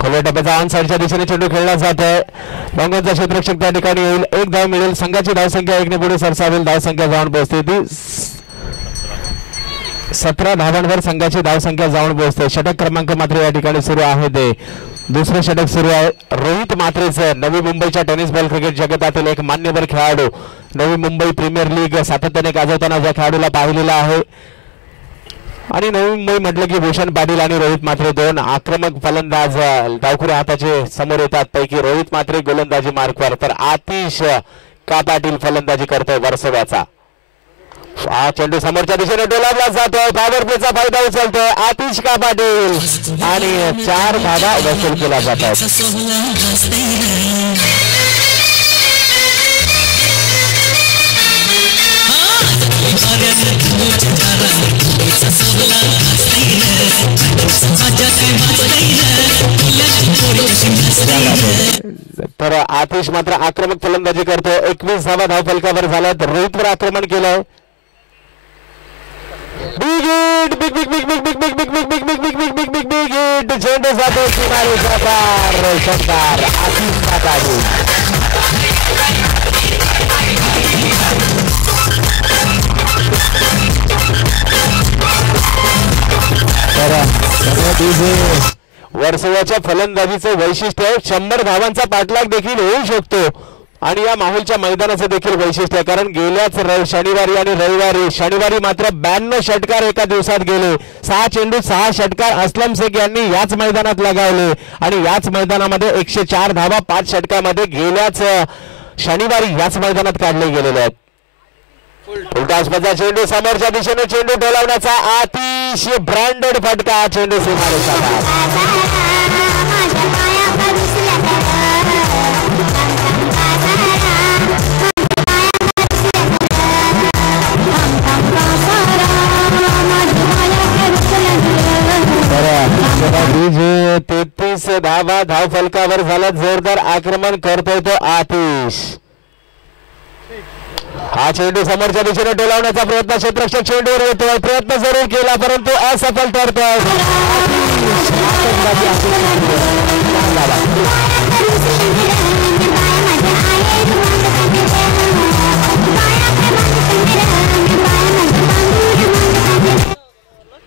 खोल्या टप्प्याचा ऑन साईडच्या दिशेने चेंडू खेळला जात आहे. लॉंगॉनचा क्षेत्ररक्षक त्या ठिकाणी येईल. एक धाव मिळेल. संघाची धावसंख्या 1 ने पुढे सरसावेल. धावसंख्या जाऊन पोहोचते ती 17 धावांवर संघाची धावसंख्या जाऊन पोहोचते. षटक क्रमांक मात्र या ठिकाणी सुरू आहे. ते दुसरे षटक सुरू आहे रोहित म्हात्रेचं. नवी मुंबईच्या टेनिस बॉल क्रिकेट जगतातील एक मान्यवर खेळाडू. नवी मुंबई प्रीमियर लीग सातत्याने गाजवताना ज्या खेळाडूला पाहिलेला आहे. आणि नवी मुंबई म्हटलं की भूषण पाटील आणि रोहित म्हात्रे दोन आक्रमक फलंदाज डावखुऱ्या हाताचे समोर येतात. पैकी रोहित म्हात्रे गोलंदाजी मार्कवर तर आतिश का पाटील फलंदाजी करतोय वर्सोव्याचा. हा चेंडू समोरच्या दिशेने डोलावला जातोय. पॉवर प्लेचा फायदा उचलतोय आतिश का पाटील आणि 4 धावा वसूल केला जातात. तर आतिश मात्र आक्रमक फलंदाजी करतोय. 21 धावा धाव फलकावर झाल्यात. रोहितवर आक्रमण केलंय. Big hit big big big big big big big big big big big big big big big hit चेंडू जातो किनारीचा पार. षटकार आतिश का पाटील. वर्सोव्याच्या फलंदाजीचं वैशिष्ट्य 100 धावांचा पाठलाग देखील होऊ शकतो. आणि या माहुलच्या मैदानाचं देखील वैशिष्ट्य आहे. कारण गेल्याच शनिवारी आणि रविवारी शनिवारी मात्र 92 षटकार एका दिवसात गेले. 6 चेंडू 6 षटकार असलम शेख यांनी याच मैदानात लगावले. आणि याच मैदानामध्ये 104 धावा 5 षटकामध्ये गेल्याच शनिवारी याच मैदानात काढले गेलेले आहेत. उलटासपचा चेंडू समोरच्या दिशेने चेंडू डोलावण्याचा आतिश ब्रँडेड फटका. चेंडू सीमारेषा. जे 33 धावा धाव फलकावर झाला. जोरदार आक्रमण करतोय तो आतिश. हा चेंडू समोरच्या दिशेने डोलावण्याचा प्रयत्न क्षेत्ररक्षक चेंडूवर येतोय. प्रयत्न जरूर केला परंतु असफल ठरतोय.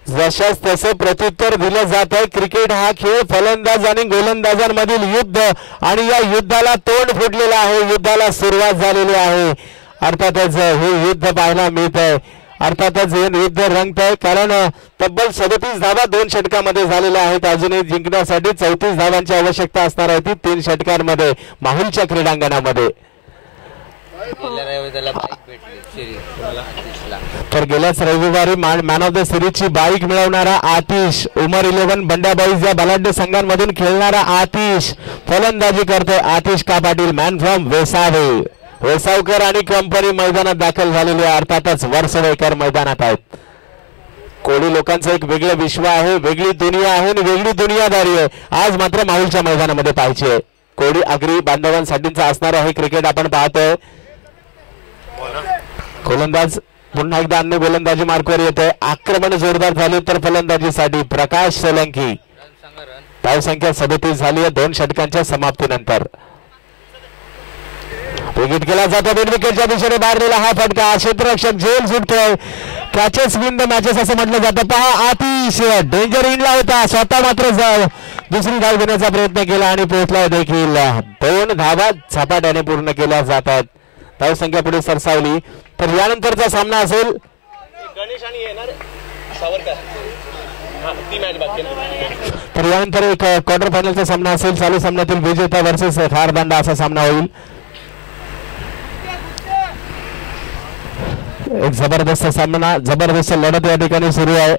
जशाच तसं प्रत्युत्तर दिलं जात आहे. क्रिकेट हा खेळ फलंदाज आणि गोलंदाजांमधील युद्ध आणि या युद्धाला तोंड फुटलेलं आहे. युद्धाला सुरुवात झालेली आहे. अर्थातच हे युद्ध पाहायला मिळत आहे. अर्थातच हे युद्ध रंगत आहे. कारण तब्बल 37 धावा 2 षटकामध्ये झालेल्या आहेत. अजूनही जिंकण्यासाठी 34 धावांची आवश्यकता असणार आहे ती 3 षटकांमध्ये माहुलच्या क्रीडांगणामध्ये. तर गेल्याच रविवारी मॅन ऑफ द सिरीजची बाईक मिळवणारा आतिश. उमर 11 बंड्याबाईज या बलाढ्य संघांमधून खेळणारा आतिश फलंदाजी करतोय. आतिश का पाटील मॅन फ्रॉम वेसावे. वेसावकर आणि कंपनी मैदानात दाखल झालेली आहे. अर्थातच वर्सोवेकर मैदानात आहेत. कोळी लोकांचं एक वेगळं विश्व आहे. वेगळी दुनिया आहे आणि वेगळी दुनियादारी आहे. आज मात्र माहुलच्या मैदानामध्ये पाहायची आहे. कोळी आगरी बांधवांसाठीचं असणार आहे क्रिकेट आपण पाहतोय. गोलंदाज पुन्हा एकदा अन्य गोलंदाजी मार्कवर येतोय. आक्रमण जोरदार झाले तर फलंदाजीसाठी प्रकाश सोलंकी. धावसंख्या 37 झाली आहे 2 षटकांच्या समाप्तीनंतर. विकेट केला जातो. मिड विकेटच्या दिशेने मारलेला हा फटका. क्षेत्ररक्षक झेल सुटतोय. कॅचेस विन द मॅचेस असं म्हटलं जातं. पहा आतिश डेंजर इनला होता. स्वतः मात्र दुसरी धाव घेण्याचा प्रयत्न केला आणि पोहोचला देखील. 2 धावा झपाट्याने पूर्ण केल्या जातात. धावसंख्या पुढे सरसावली. तर यानंतरचा सामना असेल गणेश आणि येणार सावरकर. तर यानंतर एक क्वार्टर फायनलचा सामना असेल. चालू सामन्यातील विजेता वर्सेस खारदांडा असा सामना होईल. एक जबरदस्त सामना जबरदस्त लढत या ठिकाणी सुरू आहे.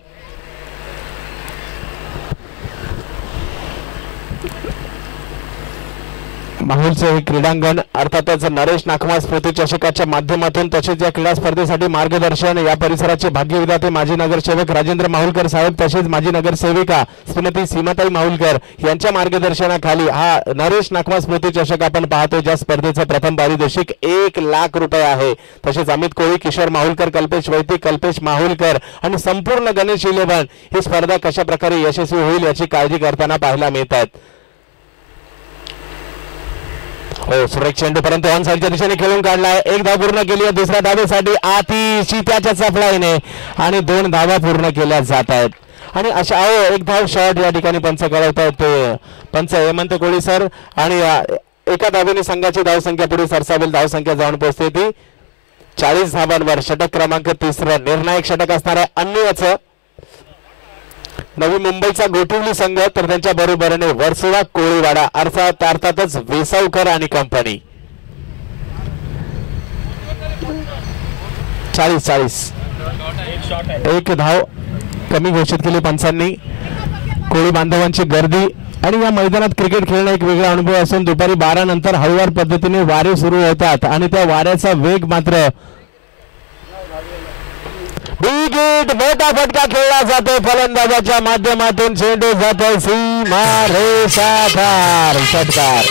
माहुलचे हे क्रीडांगण अर्थातच नरेश नाखमा स्मृती चषकाच्या माध्यमातून तसेच या क्रीडा स्पर्धेसाठी मार्गदर्शन या परिसराचे भाग्यविधाते माजी नगरसेवक राजेंद्र माहुलकर साहेब तसेच माजी नगरसेविका श्रीमती सीमाताई माहुलकर यांच्या मार्गदर्शनाखाली हा नरेश नाखमा स्मृती चषक आपण पाहतो, ज्या स्पर्धेचं प्रथम पारितोषिक 1 लाख रुपये आहे। तसेच अमित कोळी, किशोर माहुलकर, कल्पेश वैती, कल्पेश माहुलकर आणि संपूर्ण गणेश 11 ही स्पर्धा कशा प्रकारे यशस्वी होईल याची काळजी करताना पाहायला मिळतात। हो, सुरेख चेंडू परंतु ऑन साइडच्या दिशेने खेळून काढलाय, 1 धाव पूर्ण केली आहे। दुसऱ्या धावेसाठी आतिश त्याच्या चपलाईने आणि 2 धावा पूर्ण केल्या जात आहेत आणि अशा 1 धाव शॉट या ठिकाणी पंच कळवतायत ते पंच हेमंत कोळी सर आणि एका धावेने संघाची धावसंख्या पुढे सरसावेल, धावसंख्या जाऊन पोहोचते ती 40 धावांवर। षटक क्रमांक 3 निर्णायक षटक असणार आहे अन्वयाचं नवी मुंबईचा गोठिवली संघ, तर त्यांच्या बरोबरीने वर्सोवा कोळीवाडा अर्थातच वेसावकर आणि कंपनी। 40 एक धाव कमी घोषित केली पंचांनी। कोळी बांधवांची गर्दी आणि या मैदानात क्रिकेट खेळणं एक वेगळा अनुभव असून दुपारी 12 नंतर हळूवार पद्धतीने वारे सुरू होतात आणि त्या वाऱ्याचा वेग मात्र विकेट मोठा फटका खेळला जातो फलंदाजाच्या माध्यमातून, चेंडू जातो सीमा रेषादार षटकार।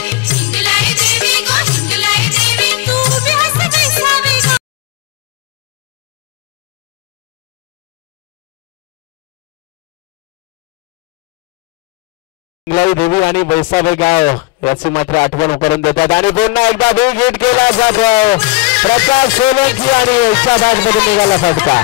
देवी आणि वैसावे गाव याची मात्र आठवण करून देतात आणि पुन्हा एकदा बिग हिट केला जातो। प्रकाश सोलंकी आणि इच्छा भाग मध्ये निघाला फटका।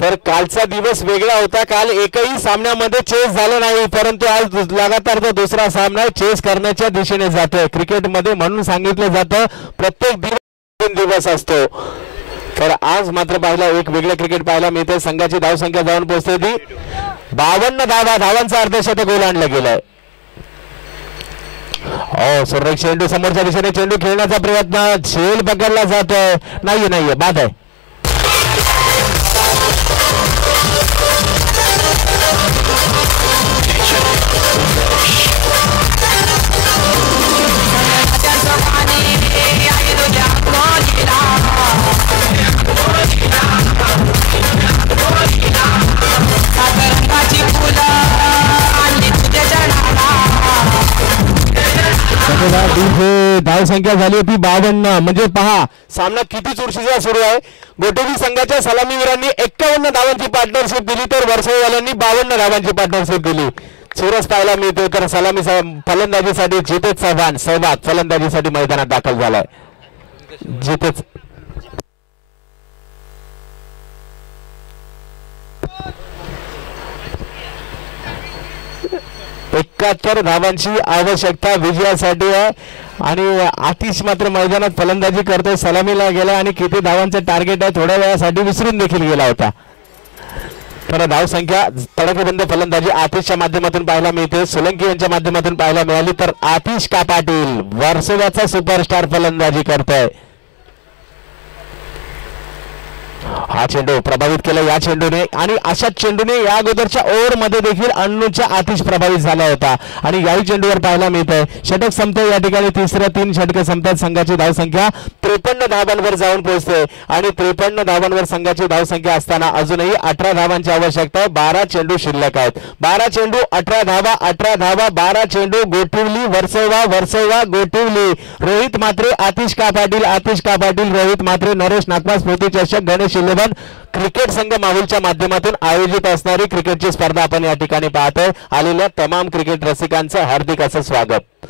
तर कालचा दिवस वेगळा होता, काल एकही सामन्यामध्ये चेस झालं नाही, परंतु आज लगातार तो दुसरा सामना चेस करण्याच्या दिशेने जातोय क्रिकेटमध्ये। म्हणून सांगितलं जातं प्रत्येक दिवस असतो, तर आज मात्र पाहिला एक वेगळं क्रिकेट पाहायला मिळते। संघाची धावसंख्या जाऊन पोहोचते ती 52 धावांचा अर्धशतक ओलांडलं गेलंय। सुरेख चेंडू समोरच्या दिशेने चेंडू खेळण्याचा प्रयत्न, झेल पकडला जातोय, नाहीये बाद आहे। धावसंख्या झाली होती 52, म्हणजे पहा सामना किती चुरशीचा सुरू आहे। गोटेली संघाच्या सलामीवीरांनी 51 धावांची पार्टनरशिप दिली तर वर्सोवाल्यांनी 52 धावांची पार्टनरशिप दिली। चुरस पाहायला मिळते, तर सलामी फलंदाजीसाठी जितेश चव्हाण सहभाग फलंदाजीसाठी मैदानात दाखल झालाय। जितेश 71 धावांची आवश्यकता विजयासाठी आहे आणि आतिश मात्र मैदानात फलंदाजी करतोय, सलामीला गेला आणि किती धावांचे टार्गेट आहे थोड्या वेळासाठी विसरून देखील गेला होता। तर धावसंख्या तडकाबंद फलंदाजी आतिशच्या माध्यमातून पाहायला मिळते, सोलंकी यांच्या माध्यमातून पाहायला मिळाली, तर आतिश का पाटील वर्सोवाचा सुपरस्टार फलंदाजी करतोय। हा चेंडू प्रभावित केला या चेंडूने आणि अशा चेंडूने या अगोदरच्या ओव्हर मध्ये देखील अन्नूच्या आतिश प्रभावित झाला होता आणि याही चेंडूवर पाहायला मिळतंय षटक संपते या ठिकाणी। तिसऱ्या 3 षटक संपतात, संघाची धावसंख्या 53 धावांवर जाऊन पोहोचते आणि 53 धावांवर संघाची धावसंख्या असताना अजूनही 18 धावांची आवश्यकता आहे। 12 चेंडू शिल्लक आहेत, 12 चेंडू 18 धावा 18 धावा 12 चेंडू गोठिवली वर्सोवा गोठिवली। रोहित मात्रे आतिश का पाटील रोहित मात्रे नरेश नागमा स्मृती चषक गणेश 11 क्रिकेट संघ माहुलच्या माध्यमातून आयोजित असणारी क्रिकेटची स्पर्धा आपण या ठिकाणी पाहतोय। आलेल्या तमाम क्रिकेट रसिकांचं हार्दिक असं स्वागत।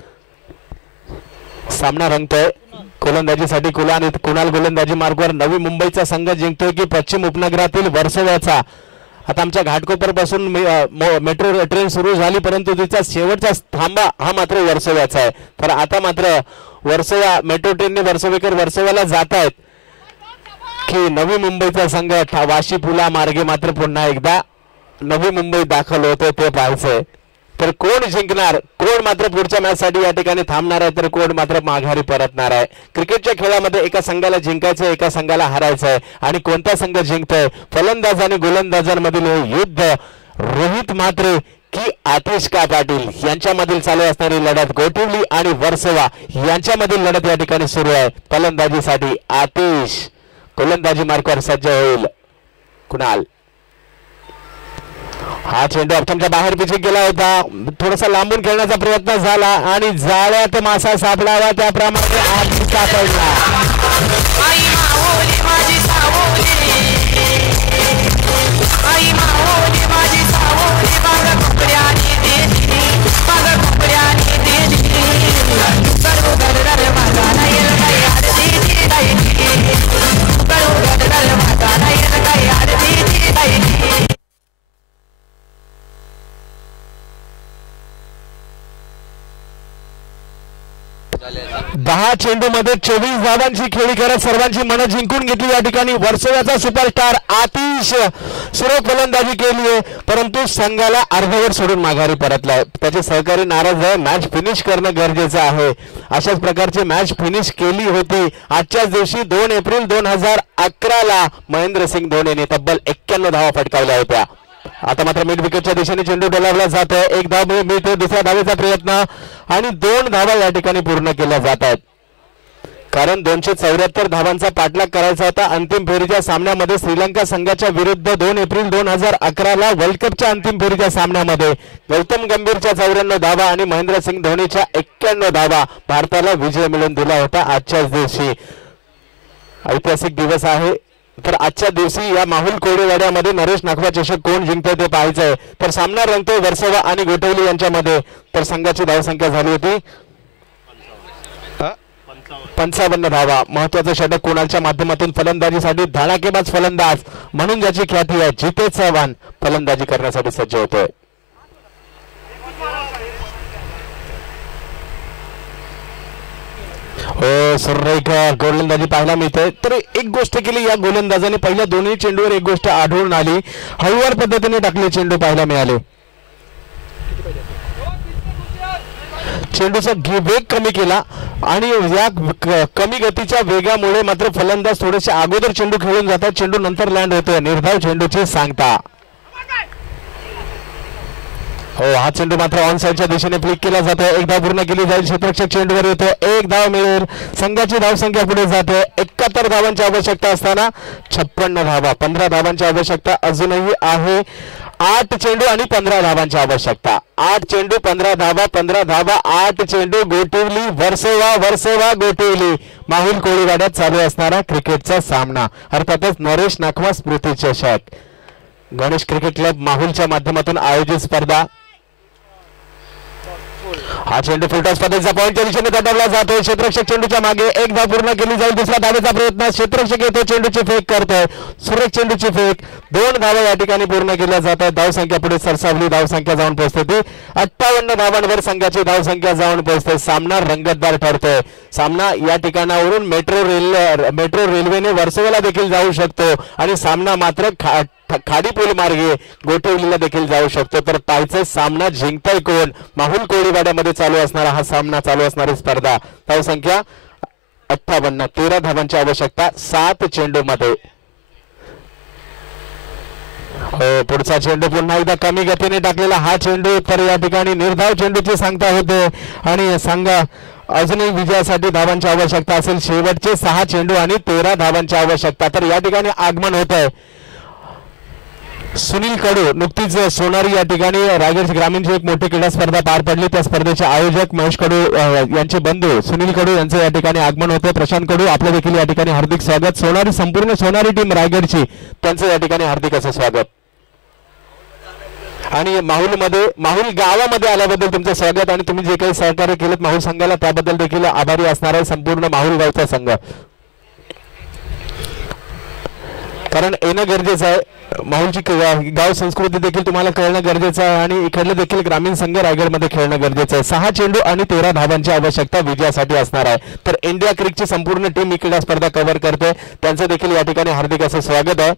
सामना रंगतोय गोलंदाजीसाठी कुणाल गोलंदाजी मार्गावर नवी मुंबईचा संघ जिंकतोय की पश्चिम उपनगरातील वर्सोवाचा। आता आमच्या घाटकोपर पासून मेट्रो ट्रेन सुरू झाली, परंतु तिचा शेवटचा थांबा हा मात्र वर्सोवाचा आहे। तर आता मात्र वर्सोवा मेट्रो ट्रेनने वर्सोवेकर वर्सोवाला जात आहेत की नवी मुंबईचा संघ वाशी पुला मार्गे मात्र पुन्हा एकदा नवी मुंबई दाखल होतोय ते पाहायचंय। तर कोण जिंकणार, कोण मात्र पुढच्या मॅच साठी या ठिकाणी थांबणार आहे, तर कोण मात्र माघारी परतणार आहे. क्रिकेटच्या खेळामध्ये एका संघाला जिंकायचं, एका संघाला हारायचं आहे आणि कोणता संघ जिंकतोय, फलंदाज आणि गोलंदाजांमधील हे युद्ध रोहित म्हात्रे की आतिश पाटील यांच्यामधील चालू असणारी लढत, गोटिवली आणि वर्सोवा यांच्यामधील लढत या ठिकाणी सुरू आहे. फलंदाजीसाठी आतिश, गोलंदाजी मार्कवर सज्ज होईल कुणाल. हा चेंडू ऑप्शनच्या बाहेर पिचिंग केला होता, थोडासा लांबून खेळण्याचा प्रयत्न झाला आणि जाळ्यात मासा सापडावा त्याप्रमाणे आधी सापडला. दहा चेंडू मध्ये 24 धावांची खेळी करत सर्वांची मनं जिंकून घेतली. या ठिकाणी वर्सोवाचा सुपरस्टार आतिश सुरेख फलंदाजी केली आहे, परंतु संघाला अर्धवट सोडून माघारी परतलाय. त्याचे सहकारी नाराज आहे. मॅच फिनिश करणं गरजेचं आहे. अशाच प्रकारची मॅच फिनिश केली होती आजच्याच दिवशी 2 एप्रिल 2011 महेंद्रसिंग धोनीने तब्बल 91 धावा फटकावल्या होत्या. आता मात्र मिड विकेटच्या दिशेने चेंडू डोलावला जातोय. एक धाव मिळते, दुसऱ्या धावेचा प्रयत्न आणि 2 धावा या ठिकाणी पूर्ण केल्या जात आहेत, कारण 274 धावांचा पाठलाग करायचा होता. अंतिम फेरीच्या सामन्यामध्ये श्रीलंका संघाच्या विरुद्ध 2 एप्रिल 2011 वर्ल्ड कपच्या अंतिम फेरीच्या सामन्यामध्ये गौतम गंभीरच्या 94 धावा आणि महेंद्रसिंग धोनीच्या 91 धावा भारताला विजय मिळवून दिला होता. आजच्याच दिवशी ऐतिहासिक दिवस आहे. तर आजच्या दिवशी या माहुल कोळीवाड्यामध्ये नरेश नाखवा चषक कोण जिंकतोय ते पाहायचंय. तर सामना रंगतोय वर्सोवा आणि गोटिवली यांच्यामध्ये. तर संघाची धावसंख्या झाली होती 55 धावा. महत्वाचं षटक कोणाच्या माध्यमातून फलंदाजीसाठी धडाकेबाज फलंदाज म्हणून ज्याची ख्याती आहे जितेश चव्हाण फलंदाजी करण्यासाठी सज्ज होतोय. हो, सुरेख गोलंदाजी पाहायला मिळते. तर एक गोष्ट केली या गोलंदाजाने, पहिल्या दोन्ही चेंडूवर एक गोष्ट आढळून आली, हळूवार पद्धतीने टाकले चेंडू पाहायला मिळाले. चेंडूचा वेग कमी केला आणि या कमी गतीच्या वेगामुळे मात्र फलंदाज थोडेसे अगोदर चेंडू खेळून जातात, चेंडू नंतर लँड होतोय. निर्धाव चेंडूची सांगता. हो, हा चेंडू मात्र ऑन साइडच्या दिशेने फ्लिक केला जातोय. एक धाव पूर्ण केली जाईल, क्षेत्ररक्षक चेंडूवर येतो, एक धाव मिळेल. संघाची धावसंख्या पुढे जाते. 71 धावांची आवश्यकता असताना 56 धावा. 15 धावांची आवश्यकता अजूनही आहे. 8 चेंडू आणि 15 धावांची आवश्यकता. 8 चेंडू 15 धावा, 15 धावा 8 चेंडू. गोटिवली वर्सोवा, वर्सोवा गोटिवली माहुल कोळीवाड्यात चालू असणारा क्रिकेटचा सामना, अर्थातच नरेश नाखवा स्मृती चषक, गणेश क्रिकेट क्लब माहुलच्या माध्यमातून आयोजित स्पर्धा. हा चेंडू फुलटॉस पद्धतीचा पॉईंटच्या दिशेने दटावला जातोय. क्षेत्ररक्षक चेंडूच्या मागे, एक धाव पूर्ण केली जाईल. दुसरा धावेचा प्रयत्न, क्षेत्ररक्षक येतो, चेंडूची फेक करतोय, सुरेख चेंडूची फेक. 2 धावा या ठिकाणी पूर्ण केल्या जात आहेत. धावसंख्या पुढे सरसावली, धावसंख्या जाऊन पोहोचते ती 58 धावांवर संघाची धावसंख्या जाऊन पोहोचते. सामना रंगतदार ठरतोय. सामना या ठिकाणावरून मेट्रो रेल्वेने वर्सोवाला देखील जाऊ शकतो आणि सामना मात्र खाडी पूल मार्गे गोटिवलीला देखील जाऊ शकतो. तर पाहायचं सामना जिंकताय कोण. माहुल कोळीवाड्यामध्ये चालू असणारा हा सामना, चालू असणारी स्पर्धा. धावसंख्या 58, 13 धावांची आवश्यकता 7 चेंडू मध्ये. हो, पुढचा चेंडू पुन्हा एकदा कमी गतीने टाकलेला हा चेंडू. तर या ठिकाणी निर्धाव चेंडूची सांगता होते आणि संघा अजूनही विजयासाठी धावांची आवश्यकता असेल. शेवटचे 6 चेंडू आणि 13 धावांची आवश्यकता. तर या ठिकाणी आगमन होत आहे सुनील कडू. नुकतीच सोनारी या ठिकाणी रायगड ग्रामीणची एक मोठी क्रीडा स्पर्धा पार पडली. त्या स्पर्धेचे आयोजक महेश कडू यांचे बंधू सुनील कडू यांचे या ठिकाणी आगमन होते. प्रशांत कडू आपले देखील या ठिकाणी हार्दिक स्वागत. सोनारी संपूर्ण सोनारी टीम रायगडची त्यांचं या ठिकाणी हार्दिक असं स्वागत. आणि माहुल गावामध्ये आल्याबद्दल तुमचं स्वागत आणि तुम्ही जे काही सहकार्य केलं माहुल संघाला त्याबद्दल देखील आभारी असणार आहे संपूर्ण माहुल गावचा संघ. कारण येणं गरजेचं आहे. माहुलची गाव संस्कृती देखील तुम्हाला कळणं गरजेचं आहे आणि इकडले देखील ग्रामीण संघ रायगडमध्ये खेळणं गरजेचं आहे. 6 चेंडू आणि 13 धावांची आवश्यकता विजयासाठी असणार आहे. तर इंडिया क्रिकेटची संपूर्ण टीम ही क्रीडा स्पर्धा कव्हर करते. त्यांचं देखील या ठिकाणी हार्दिक असं स्वागत आहे.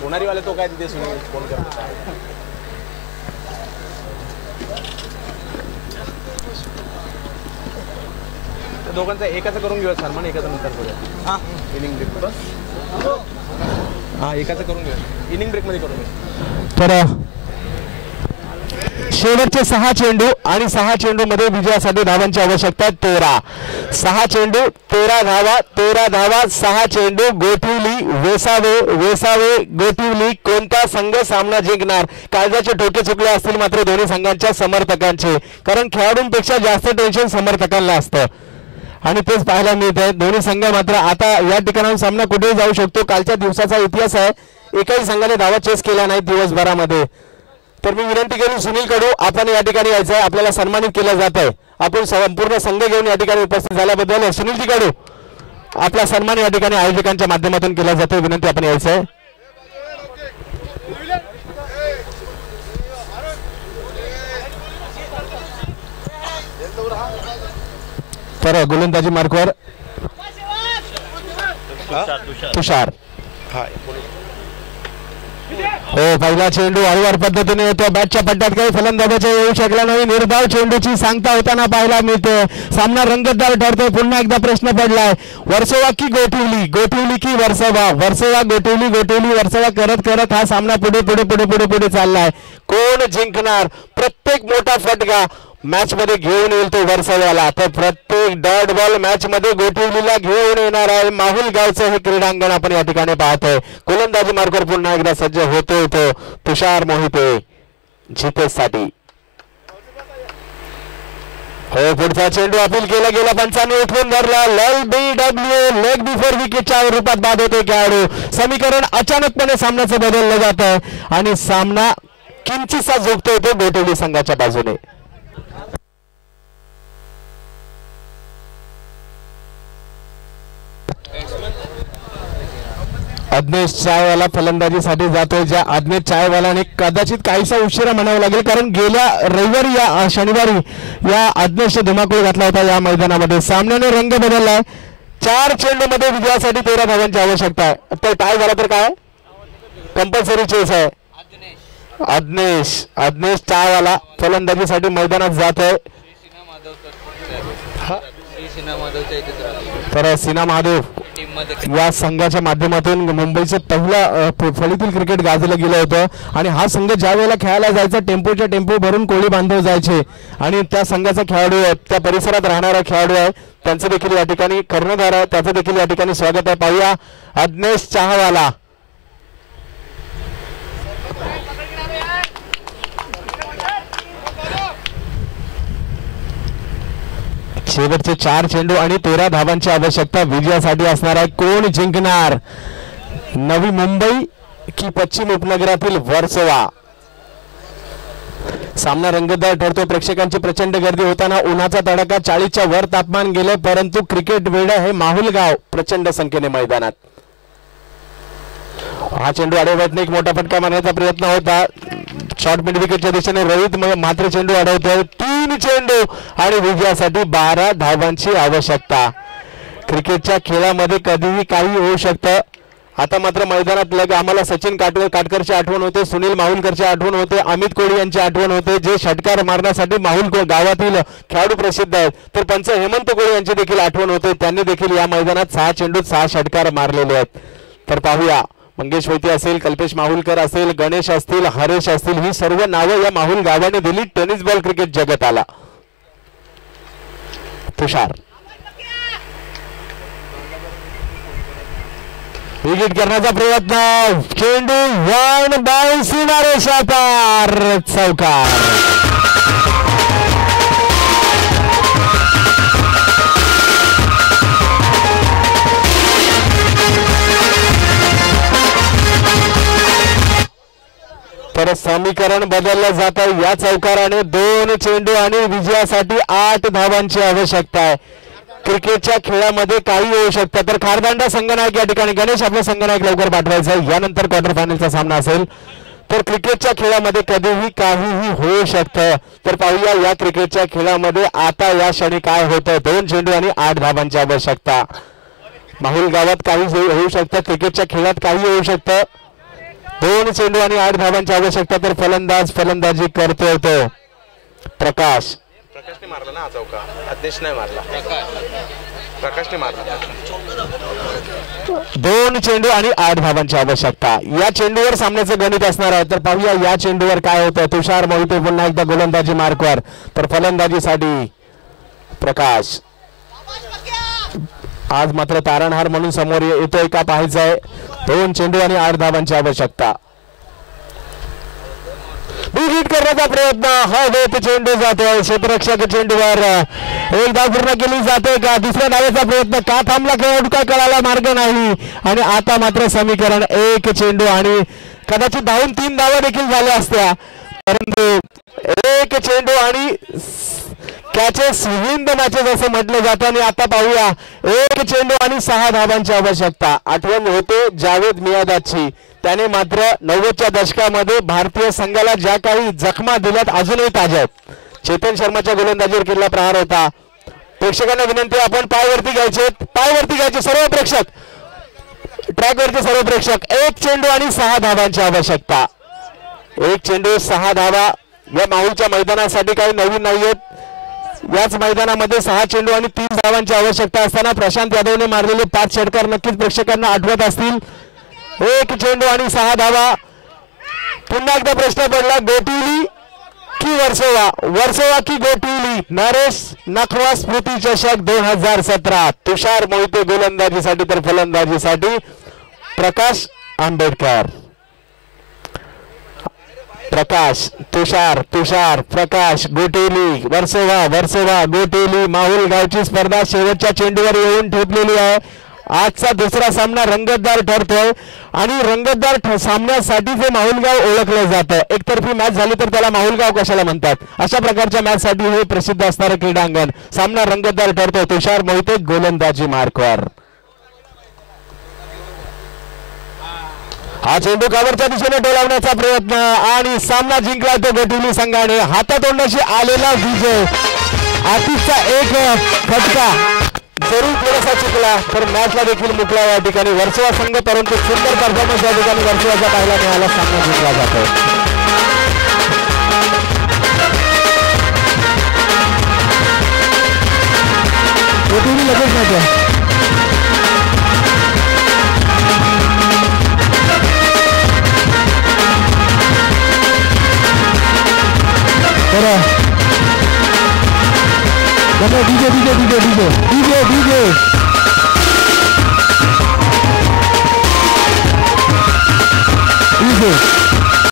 सोनारीवाले तो काय तिथे फोन करतो. दोघांचा एकाचं करून घेऊया सलमान, एकाचं नंतर करूया. इनिंग ब्रेक बस. एकाचं करून घेऊया, इनिंग ब्रेक मध्ये करून घेऊया. तर शेवटचे 6 चेंडू आणि 6 चेंडू मध्ये विजयासाठी धावांची आवश्यकता आहे 13. 6 चेंडू 13 धावा, 13 धावा 6 चेंडू. गोठिवली वेसावे गोठिवली, कोणता संघ सामना जिंकणार? काळजाचे ठोके चुकले असतील मात्र दोन्ही संघांच्या समर्थकांचे, कारण खेळाडूंपेक्षा जास्त टेन्शन समर्थकांना असतं आणि तेच पाहायला मिळत आहे. दोन्ही संघ मात्र आता या ठिकाणाहून सामना कुठेही जाऊ शकतो. कालच्या दिवसाचा इतिहास आहे, एकाही संघाने धावा चेस केला नाही दिवसभरामध्ये. तर मी विनंती करेन सुनील कडू, आपण या ठिकाणी यायचं आहे, आपल्याला सन्मानित केलं जात आहे. आपण संपूर्ण संघ घेऊन या ठिकाणी उपस्थित झाल्याबद्दल सुनीलजी कडू आपला सन्मान या ठिकाणी आयोजकांच्या माध्यमातून केला जातो. विनंती, आपण यायचं आहे. तर गोलंदाजी मार्कवर तुषार. हो, पहिला चेंडू हळूवार पद्धतीने येतो. बॅटच्या पट्ट्यात काही फलंदाजाच्या येऊ शकला नाही. निर्धाव चेंडूची सांगता होताना पाहायला मिळते. सामना रंगतदार ठरतोय. पुन्हा एकदा प्रश्न पडलाय, वर्सोवा की गोठिवली, गोठिवली की वर्सोवा, वर्सोवा गोठिवली, गोठिवली वर्सोवा करत करत हा सामना पुढे पुढे पुढे पुढे पुढे चाललाय. कोण जिंकणार? प्रत्येक मोठा फटका मॅच मध्ये घेऊन येईल तो वर्सोव्याला. तर प्रत्येक डॉट बॉल मॅच मध्ये गोठिवलीला घेऊन येणार आहे. माहुल गावचं हे क्रीडांगण आपण या ठिकाणी पाहतोय. गोलंदाजी मार्कवर पुन्हा एकदा सज्ज होतोय तो तुषार मोहिते जितेसाठी. हो, पुढचा चेंडू अपील केला गेला, पंचांनी उठवून धरला. LBW लेग बिफोर विकेटच्या रूपात बाद होते खेळाडू. समीकरण अचानकपणे सामन्याचं बदललं जात आहे आणि सामना किंचितसा झुकतोय तो गोठिवली संघाच्या बाजूने. अज्ञेश चायवाला फलंदाजीसाठी जातोय. ज्या अज्ञेश चायवालाने कदाचित काहीसा उशिरा म्हणावं लागेल, कारण गेल्या रविवारी या शनिवारी या अज्ञेशने धुमाकूळ घातला होता या मैदानामध्ये. सामन्याने रंग बदललाय. 4 चेंडू मध्ये विजयासाठी 13 धावांची आवश्यकता आहे. तर टाय झाला तर काय कंपल्सरी चेस आहे. अज्ञेश चायवाला फलंदाजीसाठी मैदानात जात आहे. तर सिना महादेव या संघाच्या माध्यमातून मुंबईचं पहिला फळीतील क्रिकेट गाजलं गेलं होतं आणि हा संघ ज्या वेळेला खेळायला जायचा टेम्पोच्या टेम्पो भरून कोळी बांधव जायचे आणि त्या संघाचा खेळाडू आहे, त्या परिसरात राहणारा खेळाडू आहे, त्यांचं देखील या ठिकाणी कर्णधार आहे, त्याचं देखील या ठिकाणी स्वागत आहे. पाहूया अज्ञेश चाहवाला. शेवटचे 4 चेंडू आणि 13 धावांची आवश्यकता विजयासाठी असणार आहे. कोण जिंकणार? नवी मुंबई की पश्चिम उपनगरातील वर्सोवा? सामना रंगतदार ठरतो. प्रेक्षकांची प्रचंड गर्दी होताना उन्हाचा तडाखा, 40च्या वर तापमान गेले, परंतु क्रिकेट वेडा हे माहुल गाव प्रचंड संख्येने मैदानात. हा चेंडू अडवण्यात एक मोठा फटका मारण्याचा प्रयत्न होता. शॉर्ट मिड विकेटच्या दिशेने रोहित मात्र चेंडू अडवतोय. 3 चेंडू आणि विजयासाठी 12 धावांची आवश्यकता. क्रिकेटच्या खेळामध्ये कधीही काही होऊ शकतं. आता मात्र मैदानात आम्हाला सचिन काटकरची आठवण होते, सुनील माहुलकरची आठवण होते, अमित कोळी यांची आठवण होते, जे षटकार मारण्यासाठी माहुल गावातील खेळाडू प्रसिद्ध आहेत. तर पंच हेमंत कोळी यांची देखील आठवण होते, त्यांनी देखील या मैदानात 6 चेंडूत 6 षटकार मारलेले आहेत. तर पाहूया, मंगेश वैती असेल, कल्पेश माहुलकर असेल, गणेश असतील, हरेश असतील, ही सर्व नावं या माहुल गावाने दिली टेनिस बॉल क्रिकेट जगताला. तुषार विकेट करण्याचा प्रयत्न, चेंडू वन बाउन्स रेषा पार, चौकार. तर समीकरण बदललं जात आहे. या चौकाराने 2 चेंडू आणि विजयासाठी 8 धावांची आवश्यकता आहे. क्रिकेटच्या खेळामध्ये काही होऊ शकतं. तर खारदांडा संघनायक या ठिकाणी, गणेश आपलं संघनायक लवकर पाठवायचं आहे. यानंतर क्वार्टर फायनलचा सामना असेल. तर क्रिकेटच्या खेळामध्ये कधीही काहीही होऊ शकतं. तर पाहूया या क्रिकेटच्या खेळामध्ये आता या क्षणी काय होतं. 2 चेंडू आणि 8 धावांची आवश्यकता. माहुल गावात काही होऊ शकतं, क्रिकेटच्या खेळात काही होऊ शकतं. 2 चेंडू आणि 8 धावांची आवश्यकता. तर फलंदाजी करतोय तो प्रकाशने मारला ना चौका. आदेश नाही मारला, प्रकाशने मारला. 2 चेंडू आणि 8 धावांची आवश्यकता. या चेंडूवर सामन्याचं गणित असणार आहे. तर पाहूया या चेंडूवर काय होतं. तुषार मोहिते पुन्हा एकदा गोलंदाजी मार्कवर. तर फलंदाजीसाठी प्रकाश. आज मात्र तारणहार म्हणून समोर येतोय का पाहायचं आहे. 2 चेंडू आणि 8 धावांची आवश्यकता. हिट करण्याचा प्रयत्न. हवेत चेंडू जातोय. क्षेत्ररक्षक चेंडूवर एक धाव पूर्ण केली जाते का. दुसऱ्या धावेचा प्रयत्न का थांबला खेळाडू काय कळायला मार्ग नाही. आणि आता मात्र समीकरण 1 चेंडू आणि कदाचित धावून 3 धावा देखील झाल्या असत्या. परंतु 1 चेंडू आणि कॅचेस विन द मॅचेस असं म्हटलं जातं. आणि आता पाहूया 1 चेंडू आणि 6 धावांची आवश्यकता. आठवण होते जावेद मियादादची. त्याने मात्र 90च्या दशकामध्ये भारतीय संघाला ज्या काही जखमा दिल्यात अजूनही ताज्या आहेत. चेतन शर्माच्या गोलंदाजीवर केलेला प्रहार होता. प्रेक्षकांना विनंती आपण पायवरती घ्यायचे सर्व प्रेक्षक, ट्रॅकवरचे सर्व प्रेक्षक. 1 चेंडू आणि 6 धावांची आवश्यकता. 1 चेंडू 6 धावा. या माहूलच्या मैदानासाठी काही नवीन नाहीयेत. याच मैदानामध्ये 6 चेंडू आणि 3 धावांची आवश्यकता असताना प्रशांत यादवने मारलेले 5 षटकार नक्कीच प्रेक्षकांना आठवत असतील. 1 चेंडू आणि 6 धावा. पुन्हा एकदा प्रश्न पडला, गोटिवली की वर्सोवा की गोटिवली. नरेश नखवा स्मृती चषक 2017. तुषार मोहिते गोलंदाजीसाठी तर फलंदाजीसाठी प्रकाश आंबेडकर. प्रकाश, तुषार, प्रकाश, गोटेली, वर्सोवा, गोटेली. माहुल गावची स्पर्धा शेवटच्या चेंडूवर येऊन ठेपलेली आहे. आजचा दुसरा सामना रंगतदार ठरतोय आणि रंगतदार सामन्यासाठी जे माहुलगाव ओळखलं जातं. एकतर्फी मॅच झाली तर त्याला माहुलगाव कशाला म्हणतात. अशा प्रकारच्या मॅच साठी हे प्रसिद्ध असणारं क्रीडांगण. सामना रंगतदार ठरतोय. तुषार मोहिते गोलंदाजी मार्कवर. हा चेंडू कव्हरच्या दिशेने डोलावण्याचा प्रयत्न आणि सामना जिंकला तो गोटिवली संघाने. हातातोंडाशी आलेला विजय. आतिशचा एक फटका जरूर थोडासा चुकला तर मॅचला देखील मुकला या ठिकाणी वर्सोवा संघ. परंतु सुंदर परफॉर्मन्स या ठिकाणी वर्सोवाचा पाहायला मिळाला. सामना जिंकला जातो. गोटिवली लगेच नाही DJ